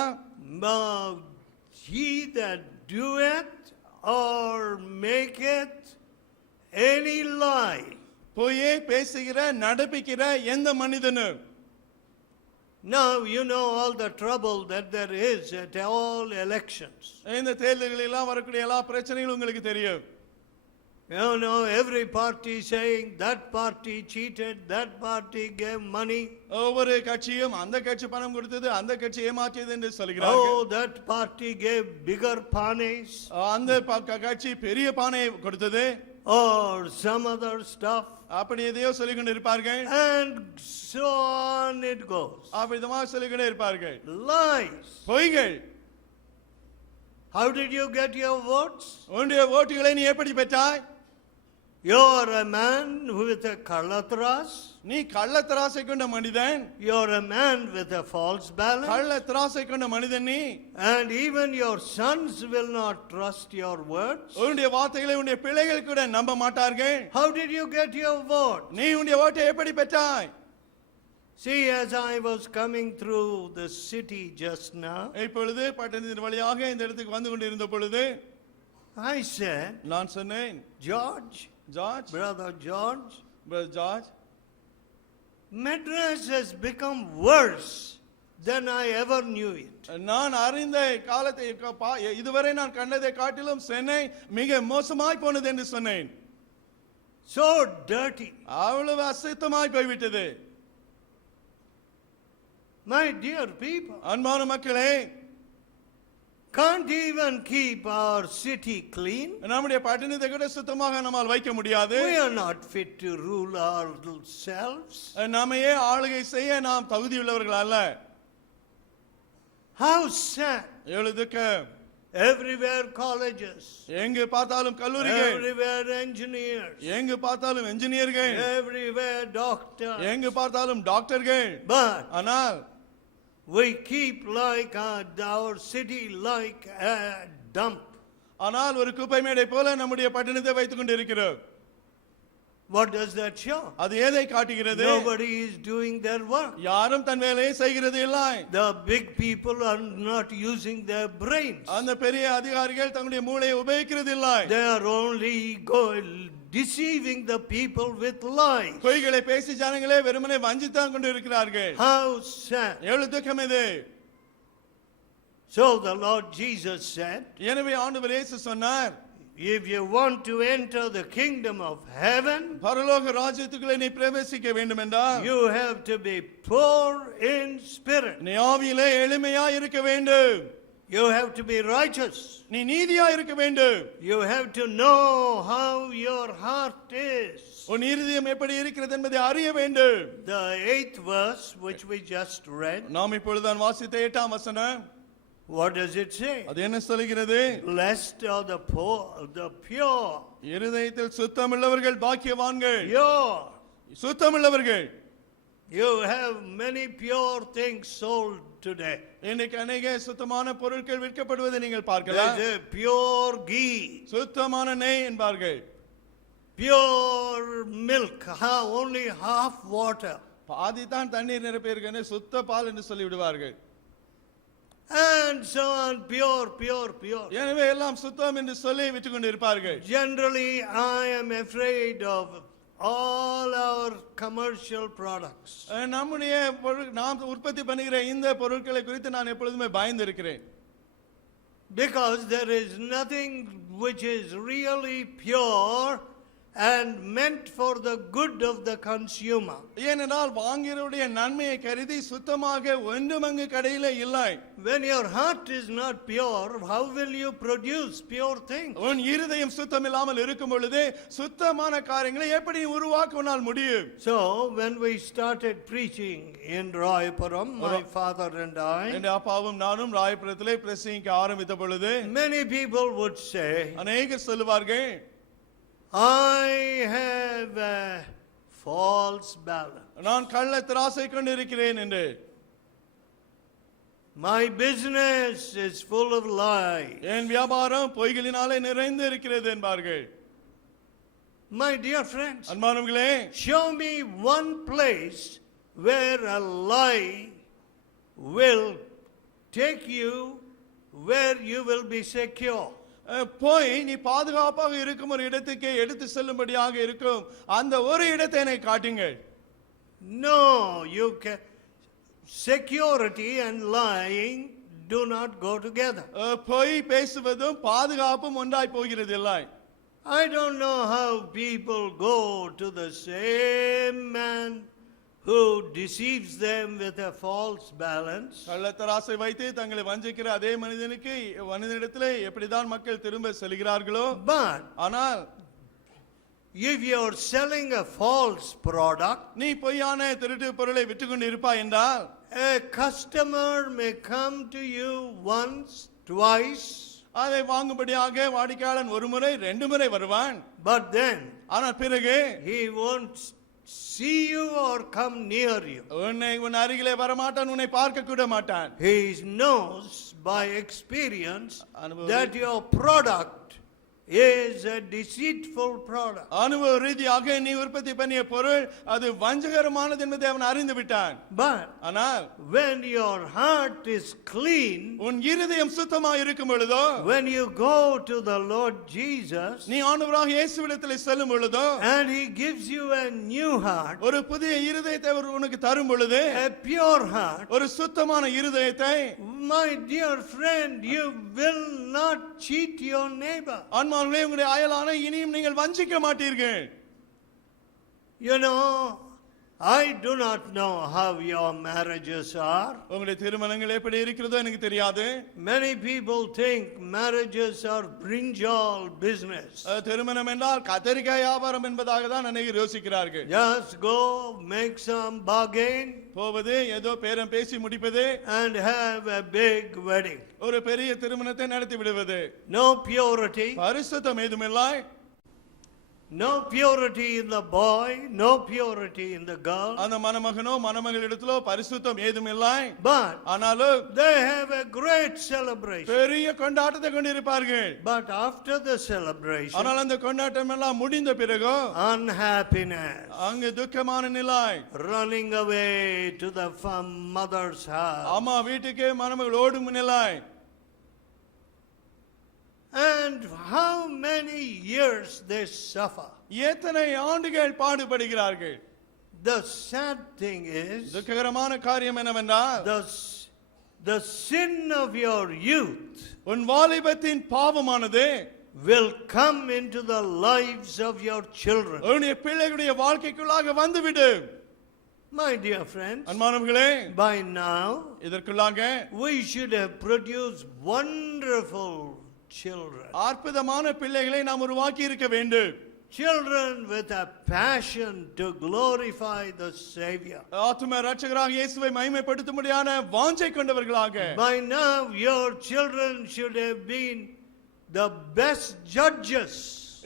He that doeth or maketh any lie. பொய்யை பேசுகிற நடப்பிக்கிற எந்த மனிதனும். Now you know all the trouble that there is at all elections. இந்த தேர்தல்களில் எல்லாம் வரக்கூடிய எல்லா பிரச்சனைகளும் உங்களுக்கு தெரியும். You know, every party saying that party cheated, that party gave money. ஒவ்வொரு கட்சியும் அந்த கட்சி பணம் கொடுத்தது, அந்த கட்சி ஏமாற்றியது என்று சொல்கிறார்கள். Oh, that party gave bigger panes. அந்த கட்சி பெரிய பானை கொடுத்தது. Or some other stuff. அப்படி எதையோ சொல்லிக் கொண்டு இருப்பார்கள். And so on it goes. அப்படிதமாக சொல்லிக் கொண்டே இருப்பார்கள். Lies. பொய்கள். How did you get your votes? உன்னுடைய ஓட்டுகளை நீ எப்படி பெற்றாய்? You're a man with a kalatras. நீ கள்ளத்தராசை கொண்ட மனிதன். You're a man with a false balance. கள்ளத்தராசை கொண்ட மனிதன் நீ. And even your sons will not trust your words. உன்னுடைய வார்த்தைகளை உன்னுடைய பிள்ளைகள் கூட நம்ப மாட்டார்கள். How did you get your vote? நீ உன்னுடைய ஓட்டை எப்படி பெற்றாய்? See, as I was coming through the city just now, இப்பொழுது பட்டணத்தின் வழியாக இந்த இடத்துக்கு வந்து கொண்டிருந்த பொழுது I said, நான் சொன்னேன், George, brother George, Madras has become worse than I ever knew it. நான் அறிந்த காலத்தை இதுவரை நான் கண்டதை காட்டிலும் சென்னை மிக மோசமாய் போனது என்று சொன்னேன். So dirty. அவ்வளவு அசுத்தமாய் போய்விட்டது. My dear people, அன்பான மக்களே, can't even keep our city clean. நம்முடைய பட்டணத்தை கூட சுத்தமாக நம்மால் வைக்க முடியாது. We are not fit to rule ourselves. நாமையே ஆளுகை செய்ய நாம் தகுதியுள்ளவர்கள் அல்ல. How sad. எவ்வளவு துக்கம். Everywhere colleges. எங்கு பார்த்தாலும் கல்லூரிகள். Everywhere engineers. எங்கு பார்த்தாலும் என்ஜினியர்கள். Everywhere doctors. எங்கு பார்த்தாலும் டாக்டர்கள். But ஆனால் we keep like our city like a dump. ஆனால் ஒரு குப்பை மேடை போல நம்முடைய பட்டணத்தை வைத்துக் கொண்டு இருக்கிறோம். What does that show? அது எதை காட்டுகிறது? Nobody is doing their work. யாரும் தன் வேலையை செய்கிறது இல்லை. The big people are not using their brains. அந்த பெரிய அதிகாரிகள் தங்களுடைய மூளையை உபயோகிக்கிறது இல்லை. They are only deceiving the people with lies. பொய்களை பேசி ஜனங்களே வெறுமனே வஞ்சித்தான் கொண்டு இருக்கிறார்கள். How sad. எவ்வளவு துக்கம் இது. So the Lord Jesus said, எனவே ஆண்டவர் இயேசு சொன்னார், if you want to enter the kingdom of heaven, பரலோக ராஜ்யத்துக்குள்ளே நீ பிரவேசிக்க வேண்டும் என்றால் you have to be poor in spirit. நீ ஆவியிலே எளிமையாய் இருக்க வேண்டும். You have to be righteous. நீ நீதியாய் இருக்க வேண்டும். You have to know how your heart is. உன் இருதயம் எப்படி இருக்கிறது என்பதை அறிய வேண்டும். The 8th verse which we just read. நாம் இப்பொழுதுதான் வாசித்த 8ஆம் வசனம். What does it say? அது என்ன சொல்கிறது? Blessed are the poor, the pure. இருதயத்தில் சுத்தமுள்ளவர்கள் பாக்கியவான்கள். Pure. சுத்தமுள்ளவர்கள். You have many pure things sold today. இன்னைக்கு அநேக சுத்தமான பொருட்கள் விற்கப்படுவதை நீங்கள் பார்க்கலாம். There's a pure ghee, சுத்தமான நெய் என்பார்கள். pure milk, only half water. பாதி தான் தண்ணீர் நிரப்பியிருக்கேன்னு சுத்த பால் என்று சொல்லி விடுவார்கள். And so on, pure, pure, pure. எனவே எல்லாம் சுத்தம் என்று சொல்லி விற்று கொண்டு இருப்பார்கள். Generally, I am afraid of all our commercial products. நம்முடைய நாம் உற்பத்தி பண்ணுகிற இந்த பொருட்களை குறித்து நான் எப்பொழுதுமே பயந்து இருக்கிறேன். Because there is nothing which is really pure and meant for the good of the consumer. ஏனென்றால் வாங்குகிறவருடைய நன்மையை கருதி சுத்தமாக ஒன்றும் அங்கு கடையிலே இல்லை. When your heart is not pure, how will you produce pure things? உன் இருதயம் சுத்தம் இல்லாமல் இருக்கும் பொழுது சுத்தமான காரியங்களை எப்படி உருவாக்க உன்னால் முடியும்? So when we started preaching in Raipuram, my father and I, என் அப்பாவும் நானும் ராயபுரத்திலே பிரசங்கிக்க ஆரம்பித்த பொழுது many people would say, அநேகர் சொல்லுவார்கள், I have a false balance. நான் கள்ள திராசை கொண்டு இருக்கிறேன் என்று. My business is full of lies. என் வியாபாரம் பொய்களினாலே நிறைந்து இருக்கிறது என்பார்கள். My dear friends, அன்பானவர்களே, show me one place where a lie will take you where you will be secure. போய் நீ பாதுகாப்பாக இருக்கும் ஒரு இடத்துக்கு எடுத்து செல்லும்படியாக இருக்கும் அந்த ஒரு இடத்தை எனக்கு காட்டுங்கள். No, you can. Security and lying do not go together. போய் பேசுவதும் பாதுகாப்பும் ஒன்றாய் போகிறது இல்லை. I don't know how people go to the same man who deceives them with a false balance. கள்ளத்தராசை வைத்து தங்களை வஞ்சிக்கிற அதே மனிதனிடத்திலே எப்படிதான் மக்கள் திரும்ப செல்கிறார்களோ. But ஆனால் if you are selling a false product, நீ பொய்யான திருட்டு பொருளை விற்று கொண்டு இருப்பாய் என்றால் a customer may come to you once, twice, அதை வாங்கும்படியாக வாடிக்கையாளன் ஒரு முறை ரெண்டு முறை வருவான். but then ஆனால் பிறகு he won't see you or come near you. உன் அருகிலே வரமாட்டான், உன்னை பார்க்க கூட மாட்டான். He knows by experience that your product is a deceitful product. அனுபவ ரீதியாக நீ உற்பத்தி பண்ணிய பொருள் அது வஞ்சகரமானது என்பதை அவன் அறிந்து விட்டான். But ஆனால் when your heart is clean, உன் இருதயம் சுத்தமாக இருக்கும் பொழுதோ, when you go to the Lord Jesus நீ ஆண்டவராக இயேசுவிடத்திலே செல்லும் பொழுதோ, and he gives you a new heart, ஒரு புதிய இருதயத்தை அவர் உனக்கு தரும் பொழுது, a pure heart, ஒரு சுத்தமான இருதயத்தை, my dear friend, you will not cheat your neighbor. அன்பானவர்களே, உங்களுடைய அயலானை இனியும் நீங்கள் வஞ்சிக்க மாட்டீர்கள். You know, I do not know how your marriages are. உங்களுடைய திருமணங்கள் எப்படி இருக்கிறதோ எனக்கு தெரியாது. Many people think marriages are brinjal business. திருமணம் என்றால் கத்தரிக்காய் வியாபாரம் என்பதாக தான் அநேகர் யோசிக்கிறார்கள். Just go make some bargain போவது, ஏதோ பேரம் பேசி முடிப்பது, and have a big wedding. ஒரு பெரிய திருமணத்தை நடத்தி விடுவது. No purity. பரிசுத்தம் ஏதுமில்லை. No purity in the boy, no purity in the girl. அந்த மணமகனோ மணமகளிடத்திலோ பரிசுத்தம் ஏதுமில்லை. But ஆனாலும் they have a great celebration. பெரிய கொண்டாட்டத்தை கொண்டிருப்பார்கள். But after the celebration, ஆனால் அந்த கொண்டாட்டம் எல்லாம் முடிந்த பிறகு unhappiness, அங்கு துக்கமான நிலை, running away to the mother's house. அம்மா வீட்டுக்கு மணமகள் ஓடும் நிலை. And how many years they suffer. எத்தனை ஆண்டுகள் பாடுபடுகிறார்கள். The sad thing is, துக்ககரமான காரியம் என்னவென்றால் the sin of your youth உன் வாலிபத்தின் பாவமானது will come into the lives of your children. உன்னுடைய பிள்ளைகளுடைய வாழ்க்கைக்குள்ளாக வந்துவிடும். My dear friends, அன்பானவர்களே, by now இதற்குள்ளாக we should have produced wonderful children. அற்புதமான பிள்ளைகளை நாம் உருவாக்கி இருக்க வேண்டும். Children with a passion to glorify the Savior. ஆத்தும ரட்சகராக இயேசுவை மகிமைப்படுத்தும்படியான வாஞ்சை கொண்டவர்களாக. By now your children should have been the best judges.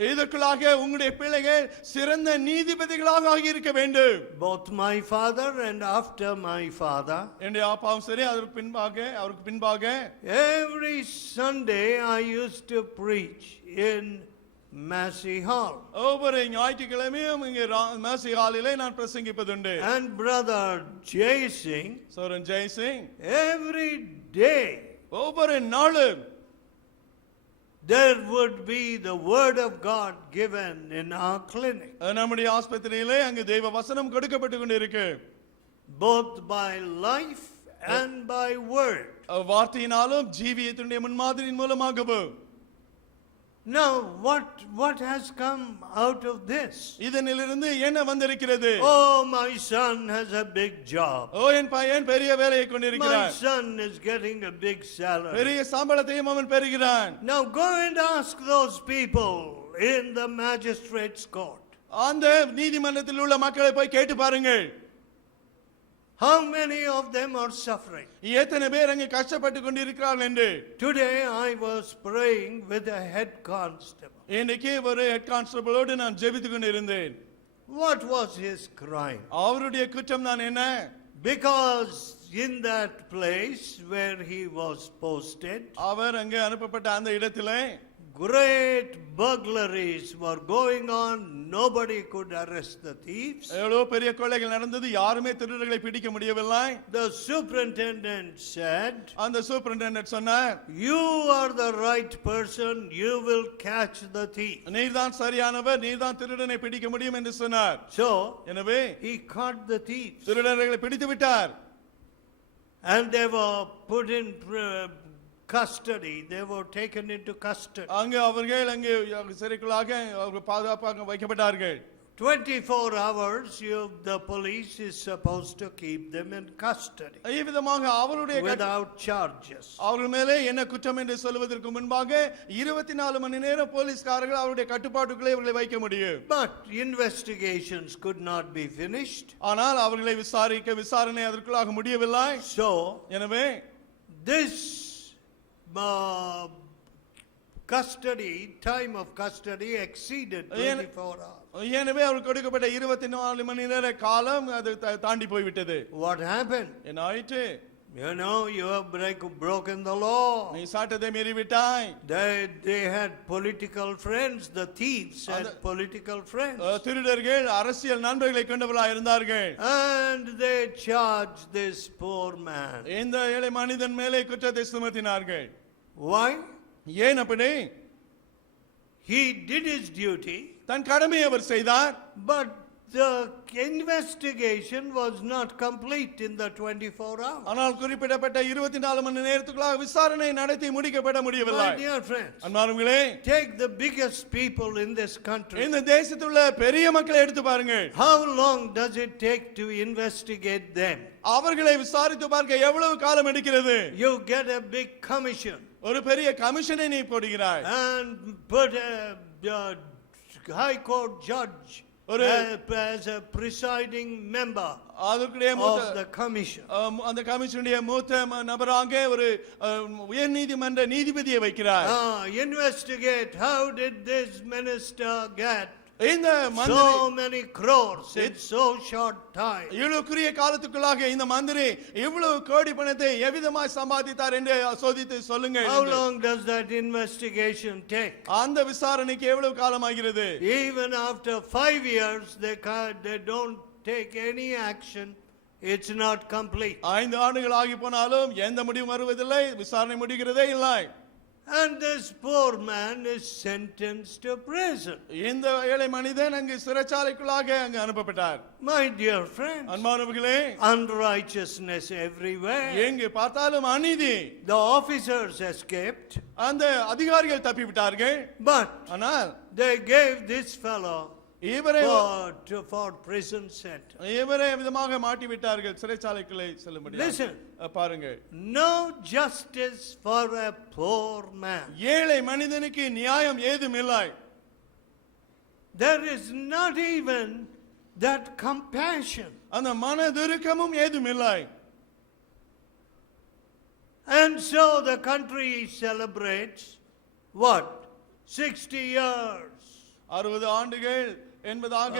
இதற்குள்ளாக உங்களுடைய பிள்ளைகள் சிறந்த நீதிபதிகளாக ஆகியிருக்க வேண்டும். Both my father and after my father, என்னுடைய அப்பாவும் சரி அவருக்கு பின்பாக every Sunday I used to preach in Massey Hall. ஒவ்வொரு ஞாயிற்றுக்கிழமையும் இங்கே மேசி ஹாலிலே நான் பிரசங்கிப்பதுண்டு. And brother Jay Singh, Soren Jai Singh every day ஒவ்வொரு நாளும் there would be the word of God given in our clinic, நம்முடைய ஆஸ்பத்திரியிலே அங்கு தெய்வ வசனம் கொடுக்கப்பட்டு கொண்டிருக்கு. both by life and by word. வார்த்தையினாலும் ஜீவியத்தினுடைய முன்மாதிரியின் மூலமாகவும். Now what has come out of this? இதனிலிருந்து என்ன வந்திருக்கிறது? Oh, my son has a big job. என் பையன் பெரிய வேலையை My கொண்டிருக்கிறான். son is getting a big salary. பெரிய சம்பளத்தையும் அவன் பெறுகிறான். Now go and ask those people in the magistrate's court. அந்த நீதிமன்றத்தில் உள்ள மக்களை போய் கேட்டு பாருங்கள். How many of them are suffering? எத்தனை பேர் அங்கே கஷ்டப்பட்டு கொண்டிருக்கிறார்கள் என்று. Today I was praying with a head constable. இன்னைக்கு ஒரு ஹெட் கான்ஸ்டபிளோடு நான் ஜெபித்துக் கொண்டிருந்தேன். What was his crime? அவருடைய குற்றம் தான் என்ன? Because in that place where he was posted, அவர் அங்கே அனுப்பப்பட்ட அந்த இடத்திலே great burglaries were going on. Nobody could arrest the thieves. எவ்வளவு பெரிய கொள்ளைகள் நடந்தது, யாருமே திருடர்களை பிடிக்க முடியவில்லை. The superintendent said, அந்த சூப்பரிண்டெண்டன்ட் சொன்னார், you are the right person, you will catch the thief. நீர்தான் சரியானவர், நீர்தான் திருடனை பிடிக்க முடியும் என்று சொன்னார். So எனவே he caught the thieves திருடர்களை பிடித்து விட்டார். and they were put in custody. They were taken into custody. அங்கே அவர்கள் அங்கே சிறைக்குள்ளாக அவர்கள் பாதுகாப்பாக வைக்கப்பட்டார்கள். 24 hours the police is supposed to keep them in custody இவ்விதமாக அவருடைய without charges. அவர்கள் மேலே என்ன குற்றம் என்று சொல்வதற்கு முன்பாக 24 மணி நேரம் போலீஸ்காரர்கள் அவருடைய கட்டுப்பாட்டுக்குள்ளே அவர்களை வைக்க முடியும். But investigations could not be finished. ஆனால் அவர்களை விசாரணை அதற்குள்ளாக முடியவில்லை. So எனவே this time of custody exceeded 24 hours. எனவே அவருக்கு கொடுக்கப்பட்ட 24 மணி நேர காலம் அது தாண்டி போய்விட்டது. What happened? என்ன ஆயிற்று? You know, you have broken the law. நீ சட்டத்தை மீறி விட்டாய். They had political friends. The thieves had political friends. திருடர்கள் அரசியல் நண்பர்களை கொண்டவர்களாக இருந்தார்கள். And they charged this poor man. இந்த ஏழை மனிதன் மேலே குற்றத்தை சுமத்தினார்கள். Why? ஏன் அப்படி? He did his duty. தன் கடமையை அவர் செய்தார். But the investigation was not complete in the 24 hours. ஆனால் குறிப்பிடப்பட்ட 24 மணி நேரத்துக்குள்ளாக விசாரணை நடத்தி முடிக்கப்பட முடியவில்லை. My dear friends, அன்பார்ந்தவர்களே, take the biggest people in this country. இந்த தேசத்தில் உள்ள பெரிய மக்களை எடுத்து பாருங்கள். How long does it take to investigate them? அவர்களை விசாரித்து பார்க்க எவ்வளவு காலம் எடுக்கிறது? You get a big commission. ஒரு பெரிய கமிஷனை நீ போடுகிறாய். And put a high court judge as a presiding member of the commission. அந்த கமிஷனுடைய மூத்த நபராக ஒரு உயர்நீதிமன்ற நீதிபதியை வைக்கிறார். Investigate how did this minister get இந்த so many crores in so short time. இவ்வளவு குறுகிய காலத்துக்குள்ளாக இந்த மந்திரி இவ்வளவு கோடி பணத்தை எவ்விதமாய் சம்பாதித்தார் என்று சோதித்து சொல்லுங்கள். How long does that investigation take? அந்த விசாரணைக்கு எவ்வளவு காலம் ஆகிறது? Even after 5 years they don't take any action. It's not complete. 5 ஆண்டுகள் ஆகி போனாலும் எந்த முடிவும் வருவதில்லை, விசாரணை முடிகிறதே இல்லை. And this poor man is sentenced to prison. இந்த ஏழை மனிதன் அங்கு சிறைச்சாலைக்குள்ளாக அங்கு அனுப்பப்பட்டார். My dear friends, அன்பானவர்களே, unrighteousness everywhere. எங்கு பார்த்தாலும் அநீதி. The officers escaped. அந்த அதிகாரிகள் தப்பிவிட்டார்கள். But ஆனால் they gave this fellow இவரை for prison sentence. இவரை விதமாக மாட்டி விட்டார்கள் சிறைச்சாலைக்குள்ளே செல்லும்படி. Listen, பாருங்கள், no justice for a poor man. ஏழை மனிதனுக்கு நியாயம் ஏதும் இல்லை. There is not even that compassion. அந்த மனதுருக்கமும் ஏதும் இல்லை. And so the country celebrates what? 60 years 60 ஆண்டுகள் என்பதாக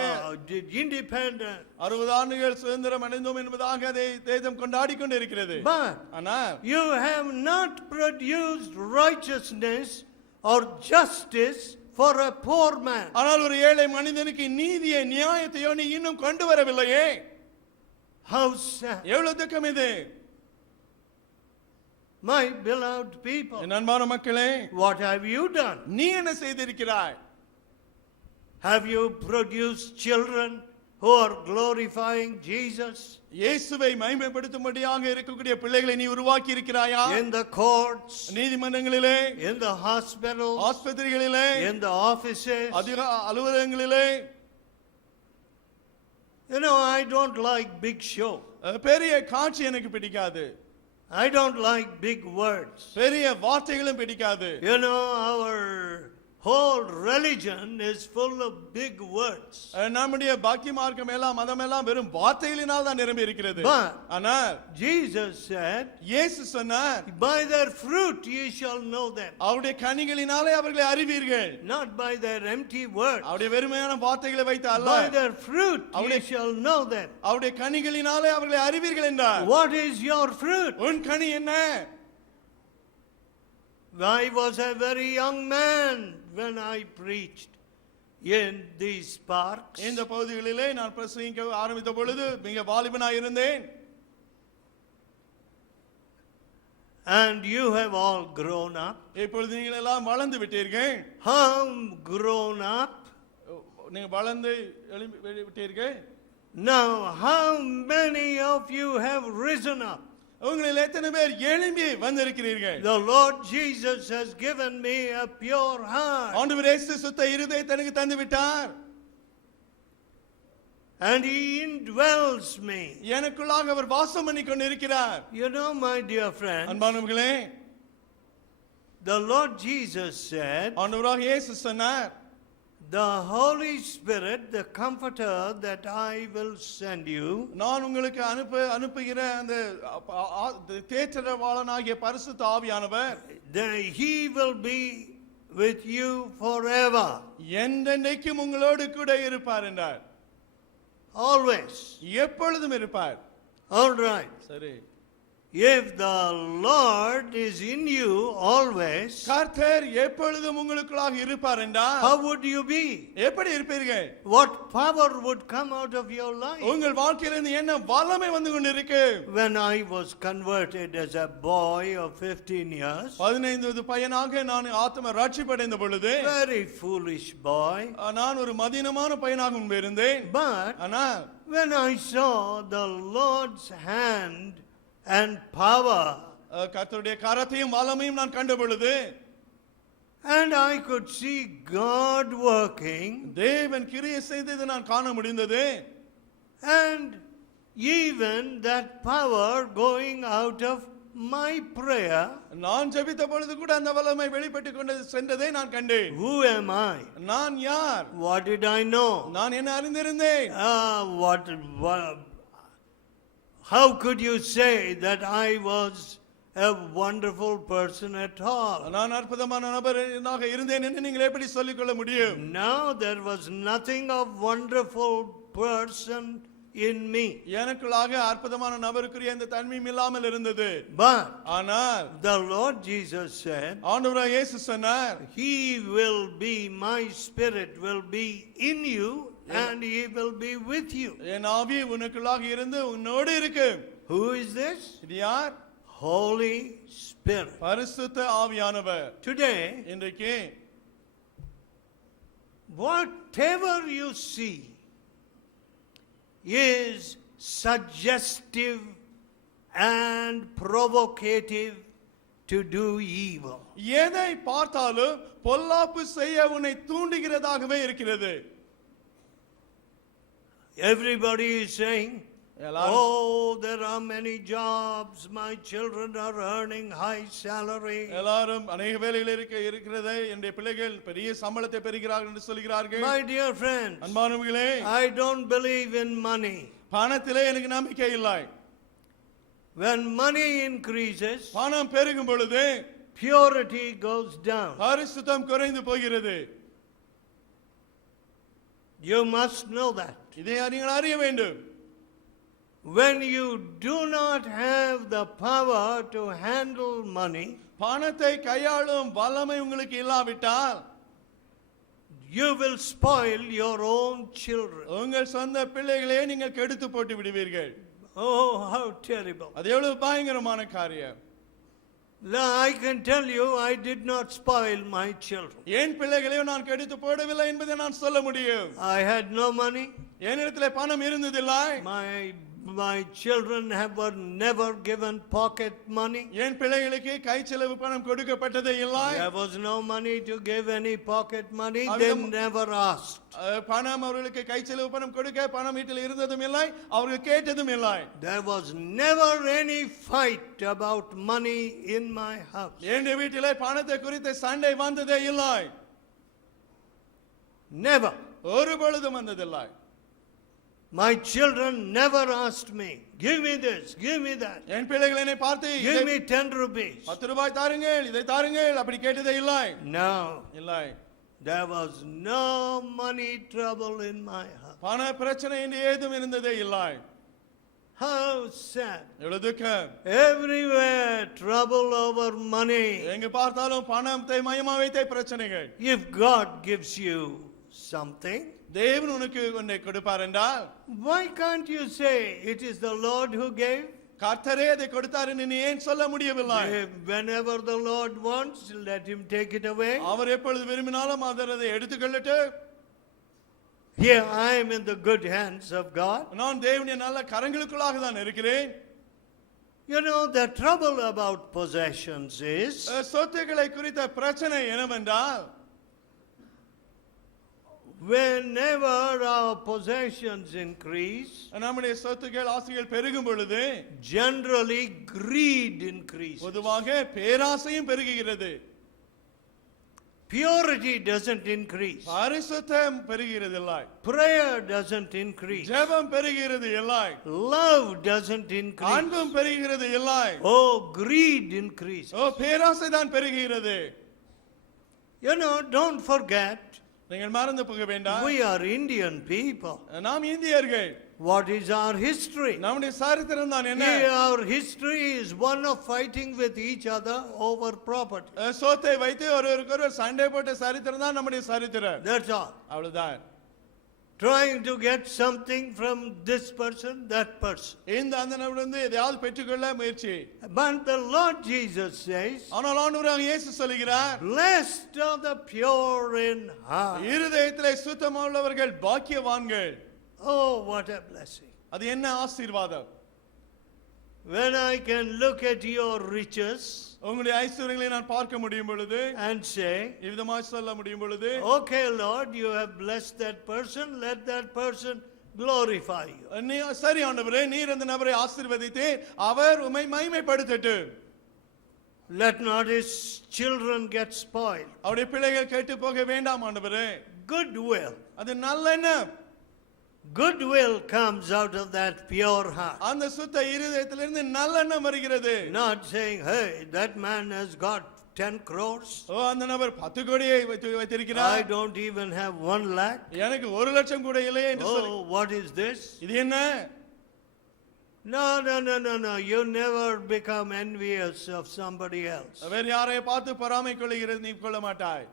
independent. 60 ஆண்டுகள் சுதந்திரம் அடைந்தோம் என்பதாக அதை தேசம் கொண்டாடி கொண்டிருக்கிறது. But ஆனால் you have not produced righteousness or justice for a poor man. ஆனால் ஒரு ஏழை மனிதனுக்கு நீதியை நியாயத்தையோ நீ இன்னும் கொண்டு வரவில்லையே. How sad. எவ்வளவு துக்கம் இது. My beloved people, என் அன்பான மக்களே, what have you done? நீ என்ன செய்திருக்கிறாய்? Have you produced children who are glorifying Jesus? இயேசுவை மகிமைப்படுத்தும்படியாக இருக்கக்கூடிய பிள்ளைகளை நீ உருவாக்கி இருக்கிறாயா? In the courts, நீதிமன்றங்களிலே, in the hospitals, ஆஸ்பத்திரிகளிலே, in the offices. அதிக அலுவலகங்களிலே. You know, I don't like big show. பெரிய காட்சி எனக்கு பிடிக்காது. I don't like big words. பெரிய வார்த்தைகளும் பிடிக்காது. You know, our whole religion is full of big words. நம்முடைய பாக்கிய மார்க்கம் எல்லாம் மதம் எல்லாம் வெறும் வார்த்தைகளினால் தான் நிரம்பி இருக்கிறது. But ஆனால் Jesus said, இயேசு சொன்னார், by their fruit ye shall know them. அவருடைய கனிகளினாலே அவர்களை அறிவீர்கள். Not by their empty words. அவருடைய வெறுமையான வார்த்தைகளை வைத்து அல்ல. By their fruit ye shall know them. அவருடைய கனிகளினாலே அவர்களை அறிவீர்கள் என்றார். What is your fruit? உன் கனி என்ன? I was a very young man when I preached in these parks. இந்த பகுதிகளிலே நான் பிரசங்கிக்க ஆரம்பித்த பொழுது மிக வாலிபனாய் இருந்தேன். And you have all grown up. இப்பொழுது நீங்கள் எல்லாம் வளர்ந்து விட்டீர்கள். How grown up? நீங்க வளர்ந்து எழும்பி விட்டீர்கள். Now how many of you have risen up? உங்களில் எத்தனை பேர் எழும்பி வந்திருக்கிறீர்கள்? The Lord Jesus has given me a pure heart. ஆண்டவர் இயேசு சுத்த இருதயத்தை எனக்கு தந்து விட்டார். And he indwells me. எனக்குள்ளாக அவர் வாசம் பண்ணி கொண்டிருக்கிறார். You know, my dear friends, அன்பானவர்களே, the Lord Jesus said, ஆண்டவராக இயேசு சொன்னார், the Holy Spirit, the comforter that I will send you, நான் உங்களுக்கு அனுப்புகிற அந்த தேற்றரவாளனாகிய பரிசுத்த ஆவியானவர், he will be with you forever. என்றென்றைக்கும் உங்களோடு கூட இருப்பார் என்றார். Always. எப்பொழுதும் இருப்பார். All right. சரி. If the Lord is in you always, கர்த்தர் எப்பொழுதும் உங்களுக்குள்ளாக இருப்பார் என்றால் how would you be? எப்படி இருப்பீர்கள்? What power would come out of your life? உங்கள் வாழ்க்கையிலிருந்து என்ன வல்லமை வந்து கொண்டிருக்கு? When I was converted as a boy of 15 years, 15 வயது பையனாக நான் ஆத்ம ரட்சிப்படைந்த பொழுது, very foolish boy, நான் ஒரு மதினமான பையனாக முன்பு இருந்தேன். but ஆனால் when I saw the Lord's hand and power, கர்த்தருடைய கரத்தையும் வல்லமையும் நான் கண்ட பொழுது, and I could see God working, தேவன் கிரியை செய்ததை நான் காண முடிந்தது. and even that power going out of my prayer. நான் ஜெபித்த பொழுது கூட அந்த வல்லமை வெளிப்பட்டு கொண்டு சென்றதை நான் கண்டேன். Who am I? நான் யார்? What did I know? நான் என்ன அறிந்திருந்தேன்? How could you say that I was a wonderful person at all? நான் அற்புதமான நபராக இருந்தேன் என்று நீங்கள் எப்படி சொல்லிக் கொள்ள முடியும்? No, there was nothing of wonderful person in me. எனக்குள்ளாக அற்புதமான நபருக்குரிய அந்த தன்மையும் இல்லாமல் இருந்தது. But ஆனால் the Lord Jesus said, ஆண்டவராகிய இயேசு சொன்னார், he will be, my spirit will be in you and he will be with you. என் ஆவி உனக்குள்ளாக இருந்து உன்னோடு இருக்கும். Who is this? இது யார்? Holy Spirit. பரிசுத்த ஆவியானவர். Today, இன்றைக்கு whatever you see is suggestive and provocative to do evil. எதை பார்த்தாலும் பொல்லாப்பு செய்ய உன்னை தூண்டுகிறதாகவே இருக்கிறது. Everybody is saying, oh, there are many jobs, my children are earning high salary. எல்லாரும் अनेक வேலைகள் இருக்கிறது, என்னுடைய பிள்ளைகள் பெரிய சம்பளத்தை பெறுகிறார்கள் என்று சொல்கிறார்கள். My dear friends, அன்பானவர்களே, I don't believe in money. பணத்திலே எனக்கு நம்பிக்கை இல்லை. When money increases, பணம் பெருகும் பொழுது purity goes down. பரிசுத்தம் குறைந்து போகிறது. You must know that. இதை நீங்கள் அறிய வேண்டும். When you do not have the power to handle money, பணத்தை கையாளும் வல்லமை உங்களுக்கு இல்லாவிட்டால் you will spoil your own children. உங்கள் சொந்த பிள்ளைகளே நீங்கள் கெடுத்து போட்டு விடுவீர்கள். Oh, how terrible. அது எவ்வளவு பயங்கரமான காரியம். I can tell you, I did not spoil my children. என் பிள்ளைகளையும் நான் கெடுத்து போடவில்லை என்பதை நான் சொல்ல முடியும். I had no money. என்னிடத்திலே பணம் இருந்ததில்லை. My children were never given pocket money. என் பிள்ளைகளுக்கு கை செலவு பணம் கொடுக்கப்பட்டதே இல்லை. There was no money to give any pocket money. They never asked. பணம் அவர்களுக்கு கை செலவு பணம் கொடுக்க பணம் வீட்டில் இருந்ததும் இல்லை, அவர்கள் கேட்டதும் இல்லை. There was never any fight about money in my house. என் வீட்டிலே பணத்தை குறித்து சண்டை வந்ததே இல்லை. Never. ஒரு பொழுதும் வந்ததில்லை. My children never asked me, give me this, give me that. என் பிள்ளைகள் என்னை பார்த்து Give me 10 rupees. 10 ரூபாய் தாருங்கள், இதை தாருங்கள் அப்படி கேட்டதே இல்லை. No. இல்லை. There was no money trouble in my house. பண பிரச்சனை என்று ஏதும் இருந்ததே இல்லை. How sad. எவ்வளவு துக்கம். Everywhere trouble over money. எங்க பார்த்தாலும் பணத்தை மையமா வைத்தே பிரச்சனைகள். If God gives you something, தேவன் உனக்கு ஒன்றை கொடுப்பார் என்றால், why can't you say it is the Lord who gave? கர்த்தரே அதை கொடுத்தார் என்று நீ ஏன் சொல்ல முடியவில்லை? Whenever the Lord wants, let him take it away. அவர் எப்பொழுது விரும்பினாலும் அவர் அதை எடுத்துக்கொள்ளட்டும். Here I am in the good hands of God. நான் தேவனுடைய நல்ல கரங்களுக்குள்ளாக தான் இருக்கிறேன். You know, the trouble about possessions is, சொத்துக்களை குறித்த பிரச்சனை என்னவென்றால், whenever our possessions increase, நம்முடைய சொத்துக்கள் ஆசைகள் பெருகும் பொழுது generally greed increases. பொதுவாக பேராசையும் பெருகுகிறது. Purity doesn't increase. பரிசுத்தம் பெருகிறது இல்லை. Prayer doesn't increase. ஜெபம் பெருகிறது இல்லை. Love doesn't increase. அன்பும் பெருகிறது இல்லை. Oh, greed increases. பேராசை தான் பெருகிறது. You know, don't forget, நீங்கள் மறந்து போக வேண்டாம். we are Indian people. நாம் இந்தியர்கள். What is our history? நம்முடைய சரித்திரம் தான் என்ன? Our history is one of fighting with each other over property. சொத்தை வைத்து ஒருவருக்கொருவர் சண்டை போட்ட சரித்திரம் தான் நம்முடைய சரித்திரம். That's all. அவ்வளவுதான். Trying to get something from this person, that person. இந்த அந்த நபரிடமிருந்து எதையாவது பெற்றுக்கொள்ள முயற்சி. But the Lord Jesus says, ஆனால் ஆண்டவராகிய இயேசு சொல்கிறார், blessed are the pure in heart. இருதயத்திலே சுத்தமுள்ளவர்கள் பாக்கியவான்கள். Oh, what a blessing. அது என்ன ஆசீர்வாதம். When I can look at your riches உங்களுடைய ஐஸ்வர்யங்களை நான் பார்க்க முடியும் பொழுது and say, இவ்விதமாய் சொல்ல முடியும் பொழுது, okay Lord, you have blessed that person, let that person glorify you. நீ சரி ஆண்டவரே, நீர் அந்த நபரை ஆசீர்வதித்து அவர் உம்மை மகிமைப்படுத்தட்டும். Let not his children get spoiled. அவருடைய பிள்ளைகள் கெட்டு போக வேண்டாம் ஆண்டவரே. Goodwill. அது நல்ல எண்ணம். Goodwill comes out of that pure heart. அந்த சுத்த இருதயத்திலிருந்து நல்லெண்ணம் வருகிறது. Not saying, hey, that man has got 10 crores. அந்த நபர் 10 கோடியை வைத்திருக்கிறார். I don't even have 1 lakh. எனக்கு 1 லட்சம் கூட இல்லை என்று சொல்லி. Oh, what is this? இது என்ன? No. You never become envious of somebody else. வேற யாரை பார்த்து பொறாமை கொள்கிறது நீ கொள்ள மாட்டாய்.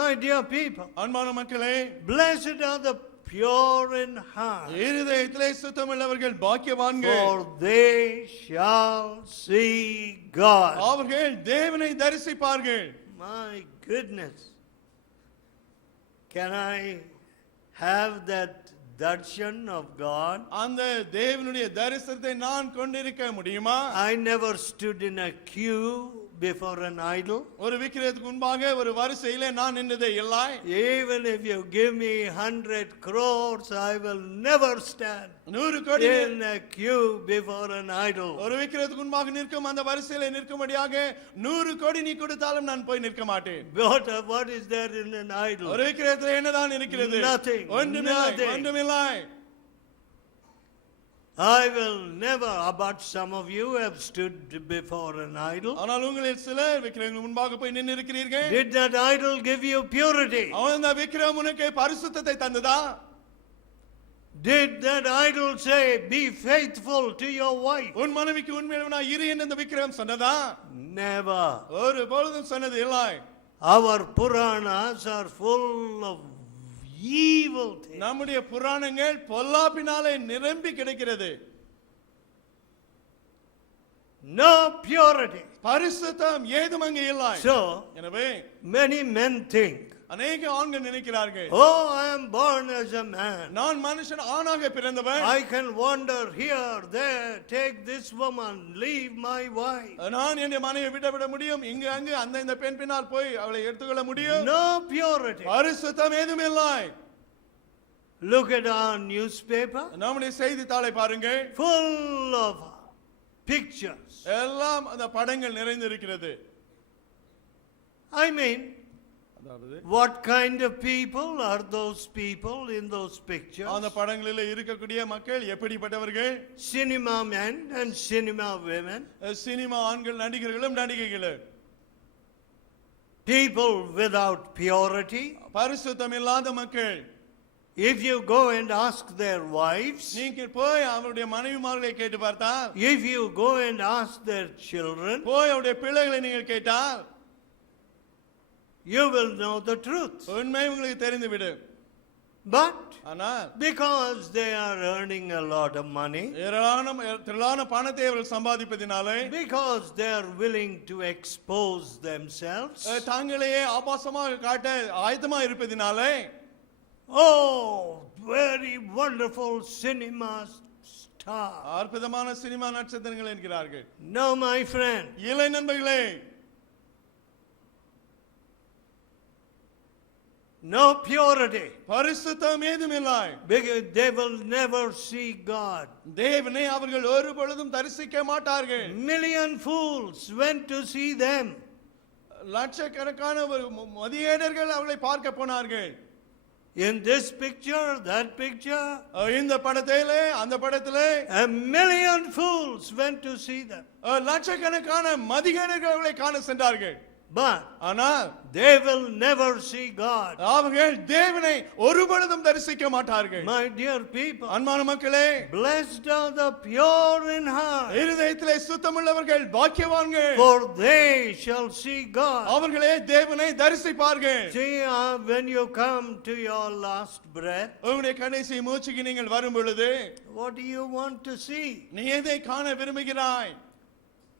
My dear people, அன்பான மக்களே, blessed are the pure in heart, இருதயத்திலே சுத்தமுள்ளவர்கள் பாக்கியவான்கள். for they shall see God. அவர்கள் தேவனை தரிசிப்பார்கள். My goodness. Can I have that darshan of God? அந்த தேவனுடைய தரிசனத்தை நான் கொண்டிருக்க முடியுமா? I never stood in a queue before an idol. ஒரு விக்கிரகத்துக்கு முன்பாக ஒரு வரிசையிலே நான் நின்றதே இல்லை. Even if you give me 100 crores, I will never stand 100 கோடி in a queue before an idol. ஒரு விக்கிரகத்துக்கு முன்பாக நிற்கும் அந்த வரிசையிலே நிற்கும்படியாக 100 கோடி நீ கொடுத்தாலும் நான் போய் நிற்க மாட்டேன். What is there in an idol? ஒரு விக்கிரகத்திலே என்னதான் இருக்கிறது? Nothing. ஒன்றுமில்லை. I will never, but some of you have stood before an idol. ஆனால் உங்களில் சிலர் விக்கிரகங்கள் முன்பாக போய் நின்று இருக்கிறீர்கள். Did that idol give you purity? அவன் அந்த விக்கிரகம் உனக்கு பரிசுத்தத்தை தந்ததா? Did that idol say, be faithful to your wife? உன் மனைவிக்கு உண்மையானவனாய் இரு என்று அந்த விக்கிரகம் சொன்னதா? Never. ஒரு பொழுதும் சொன்னது இல்லை. Our Puranas are full of evil things. நம்முடைய புராணங்கள் பொல்லாப்பினாலே நிரம்பி கிடக்கிறது. No purity. பரிசுத்தம் ஏதும் அங்கே இல்லை. So, எனவே many men think, அநேக ஆண்கள் நினைக்கிறார்கள், oh, I am born as a man. நான் மனுஷன் ஆணாக பிறந்தவன், I can wander here, there, take this woman, leave my wife. நான் என் மனைவியை விட முடியும், இங்கு அங்கு அந்த இந்த பெண் பின்னால் போய் அவளை எடுத்துக்கொள்ள முடியும். No purity. பரிசுத்தம் ஏதும் இல்லை. Look at our newspaper, நம்முடைய செய்தித்தாளை பாருங்கள், full of pictures. எல்லாம் அந்த படங்கள் நிறைந்து இருக்கிறது. I mean, what kind of people are those people in those pictures? அந்த படங்களில் இருக்கக்கூடிய மக்கள் எப்படிப்பட்டவர்கள்? Cinema men and cinema women. Cinema ஆண்கள் நடிகர்களும் நடிகைகளும். People without purity. பரிசுத்தம் இல்லாத மக்கள். If you go and ask their wives, நீங்கள் போய் அவருடைய மனைவிமார்களை கேட்டு பார்த்தால், if you go and ask their children, போய் அவருடைய பிள்ளைகளை நீங்கள் கேட்டால், you will know the truth. உண்மை உங்களுக்கு தெரிந்துவிடும். But ஆனால் because they are earning a lot of money, திரளான பணத்தை அவர்கள் சம்பாதிப்பதினாலே, because they are willing to expose themselves, தங்களையே ஆபாசமாக காட்ட ஆயத்தமாக இருப்பதினாலே, oh, very wonderful cinema star. அற்புதமான சினிமா நட்சத்திரங்கள் என்கிறார்கள். No, my friend. இளை நண்பர்களே, No purity. பரிசுத்தம் ஏதும் இல்லை. Because they will never see God. தேவனை அவர்கள் ஒரு பொழுதும் தரிசிக்க மாட்டார்கள். Million fools went to see them. லட்சக்கணக்கான மதியேடர்கள் அவளை பார்க்க போனார்கள். In this picture, that picture, இந்த படத்திலே அந்த படத்திலே a million fools went to see them. லட்சக்கணக்கான மதியேடர்கள் அவளை காண சென்றார்கள். But ஆனால் they will never see God. அவர்கள் தேவனை ஒரு பொழுதும் தரிசிக்க மாட்டார்கள். My dear people, அன்பான மக்களே, blessed are the pure in heart, இருதயத்திலே சுத்தமுள்ளவர்கள் பாக்கியவான்கள், for they shall see God. அவர்களே தேவனை தரிசிப்பார்கள். See, when you come to your last breath, உங்களுடைய கடைசி மூச்சுக்கு நீங்கள் வரும் பொழுது, what do you want to see? நீ எதை காண விரும்புகிறாய்?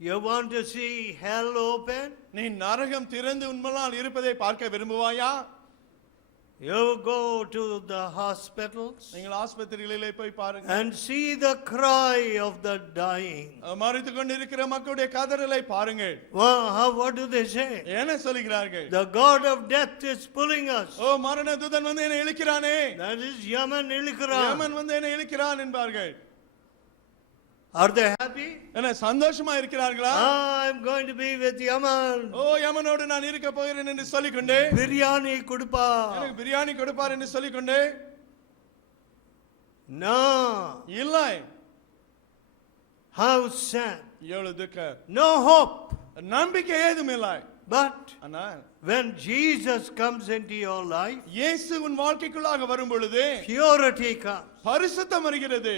You want to see hell open? நீ நரகம் திறந்து உன்மலால் இருப்பதை பார்க்க விரும்புவாயா? You go to the hospitals நீங்கள் ஆஸ்பத்திரிகளிலே போய் பாருங்க, and see the cry of the dying. மரித்துக் கொண்டிருக்கிற மக்களுடைய கதறலை பாருங்கள். What do they say? என்ன சொல்கிறார்கள்? The God of death is pulling us. ஓ மரண தூதன் வந்து என்னை இழுக்கிறானே, That is Yaman இழுக்கிறான். யமன் வந்து என்னை இழுக்கிறான் என்பார்கள். Are they happy? என்ன சந்தோஷமா இருக்கிறார்களா? I'm going to be with Yaman. ஓ யமனோடு நான் இருக்க போகிறேன் என்று சொல்லிக்கொண்டே, பிரியாணி கொடுப்பா. எனக்கு பிரியாணி கொடுப்பார் என்று சொல்லிக்கொண்டே, No. இல்லை. How sad. எவ்வளவு துக்கம். No hope. நம்பிக்கை ஏதும் இல்லை. But ஆனால் when Jesus comes into your life, இயேசு உன் வாழ்க்கைக்குள்ளாக வரும் பொழுது purity comes. பரிசுத்தம் வருகிறது.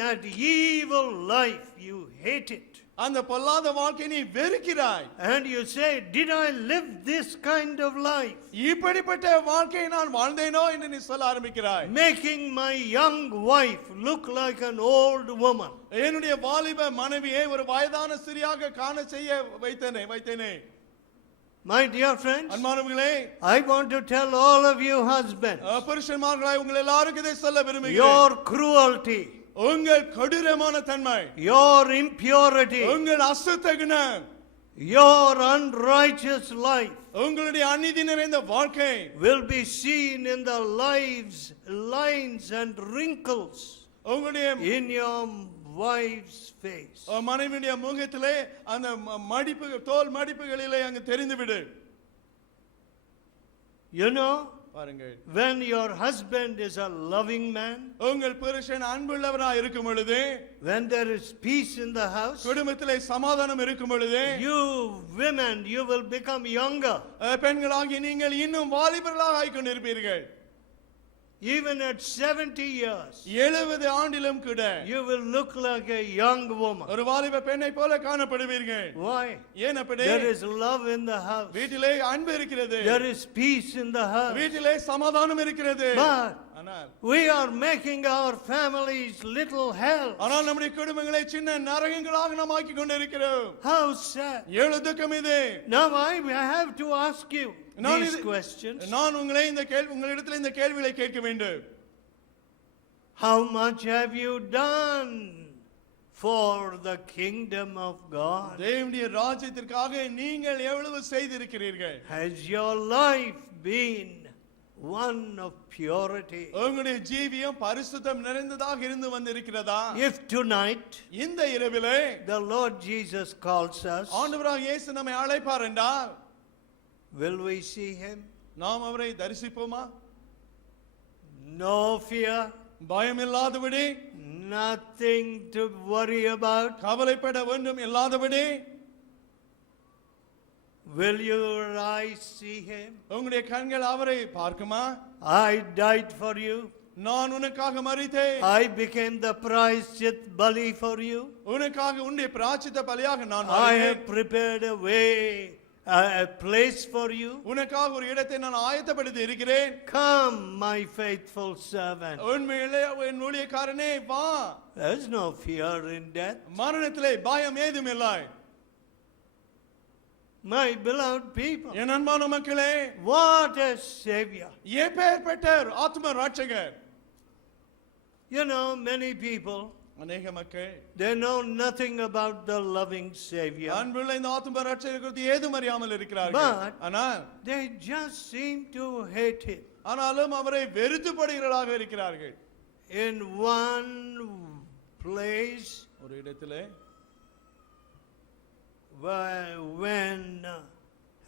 That evil life, you hate it. அந்த பொல்லாத வாழ்க்கை நீ வெறுக்கிறாய். And you say, did I live this kind of life? இப்படிப்பட்ட வாழ்க்கையை நான் வாழ்ந்தேனோ என்று நீ சொல்ல ஆரம்பிக்கிறாய். Making my young wife look like an old woman. என்னுடைய வாலிப மனைவியை ஒரு வயதான ஸ்திரியாக காண செய்ய வைத்தேனே. My dear friends, அன்பானவர்களே, I want to tell all of you husbands, புருஷன்மார்களாய் உங்கள் எல்லாருக்கும் இதை சொல்ல விரும்புகிறேன். your cruelty, உங்கள் கொடூரமான தன்மை, your impurity, உங்கள் அசுத்த குணம், your unrighteous life உங்களுடைய அநீதி நிறைந்த வாழ்க்கை will be seen in the lines and wrinkles உங்களுடைய in your wife's face. மனைவியுடைய முகத்திலே அந்த மடிப்பு தோல் மடிப்புகளிலே அங்கு தெரிந்துவிடு. You know, பாருங்கள், when your husband is a loving man, உங்கள் புருஷன் அன்புள்ளவராய் இருக்கும் பொழுது, when there is peace in the house, குடும்பத்திலே சமாதானம் இருக்கும் பொழுது, you women, you will become younger. பெண்களாகி நீங்கள் இன்னும் வாலிபர்களாக ஆகிக் கொண்டிருப்பீர்கள். Even at 70 years, 70 ஆண்டிலும் கூட you will look like a young woman. ஒரு வாலிப பெண்ணை போல காணப்படுவீர்கள். Why? ஏன் அப்படி? There is love in the house. வீட்டிலே அன்பு இருக்கிறது, There is peace in the house. வீட்டிலே சமாதானம் இருக்கிறது. But ஆனால் we are making our families little hell. ஆனால் நம்முடைய குடும்பங்களை சின்ன நரகங்களாக நாம் ஆக்கிக் கொண்டிருக்கிறோம். How sad. ஏழு துக்கம் இது. Now I have to ask you நான் these இது- questions. நான் உங்களிடத்தில் இந்த கேள்விகளை கேட்க வேண்டும். How much have you done for the kingdom of God? தேவனுடைய ராஜ்யத்திற்காக நீங்கள் எவ்வளவு செய்திருக்கிறீர்கள்? Has your life been one of purity? உங்களுடைய ஜீவியம் பரிசுத்தம் நிறைந்ததாக இருந்து வந்திருக்கிறதா? If tonight இந்த இரவிலே the Lord Jesus calls us, ஆண்டவராகிய இயேசு நம்மை அழைப்பார் என்றால், will we see him? நாம் அவரை தரிசிப்போமா? No fear, பயமில்லாதபடி, nothing to worry about. கவலைப்பட வேண்டும் இல்லாதபடி, Will your eyes see him? உங்களுடைய கண்கள் அவரை பார்க்குமா? I died for you. நான் உனக்காக மரித்தேன், I became the priced bali for you. உனக்காக உன்னுடைய பிராயச்சித்த பலியாக நான் I மரித்தேன். have prepared a way, a place for you. உனக்காக ஒரு இடத்தை நான் ஆயத்தப்படுத்தி இருக்கிறேன். Come, my faithful servant. உண்மையிலே என் ஊழியக்காரனே வா. There's no fear in death. மரணத்திலே பயம் ஏதும் இல்லை. My beloved people, என் அன்பான மக்களே, what a savior. எப்பேற்பட்ட ஆத்ம ரட்சகர். You know, many people, அநேக மக்கள் they know nothing about the loving savior. அன்புள்ள இந்த ஆத்ம ரட்சகர் குறித்து ஏதும் அறியாமல் இருக்கிறார்கள். But ஆனால் they just seem to hate him. ஆனாலும் அவரை வெறுத்துப்படுகிறவர்களாக இருக்கிறார்கள். In one place, ஒரு இடத்திலே when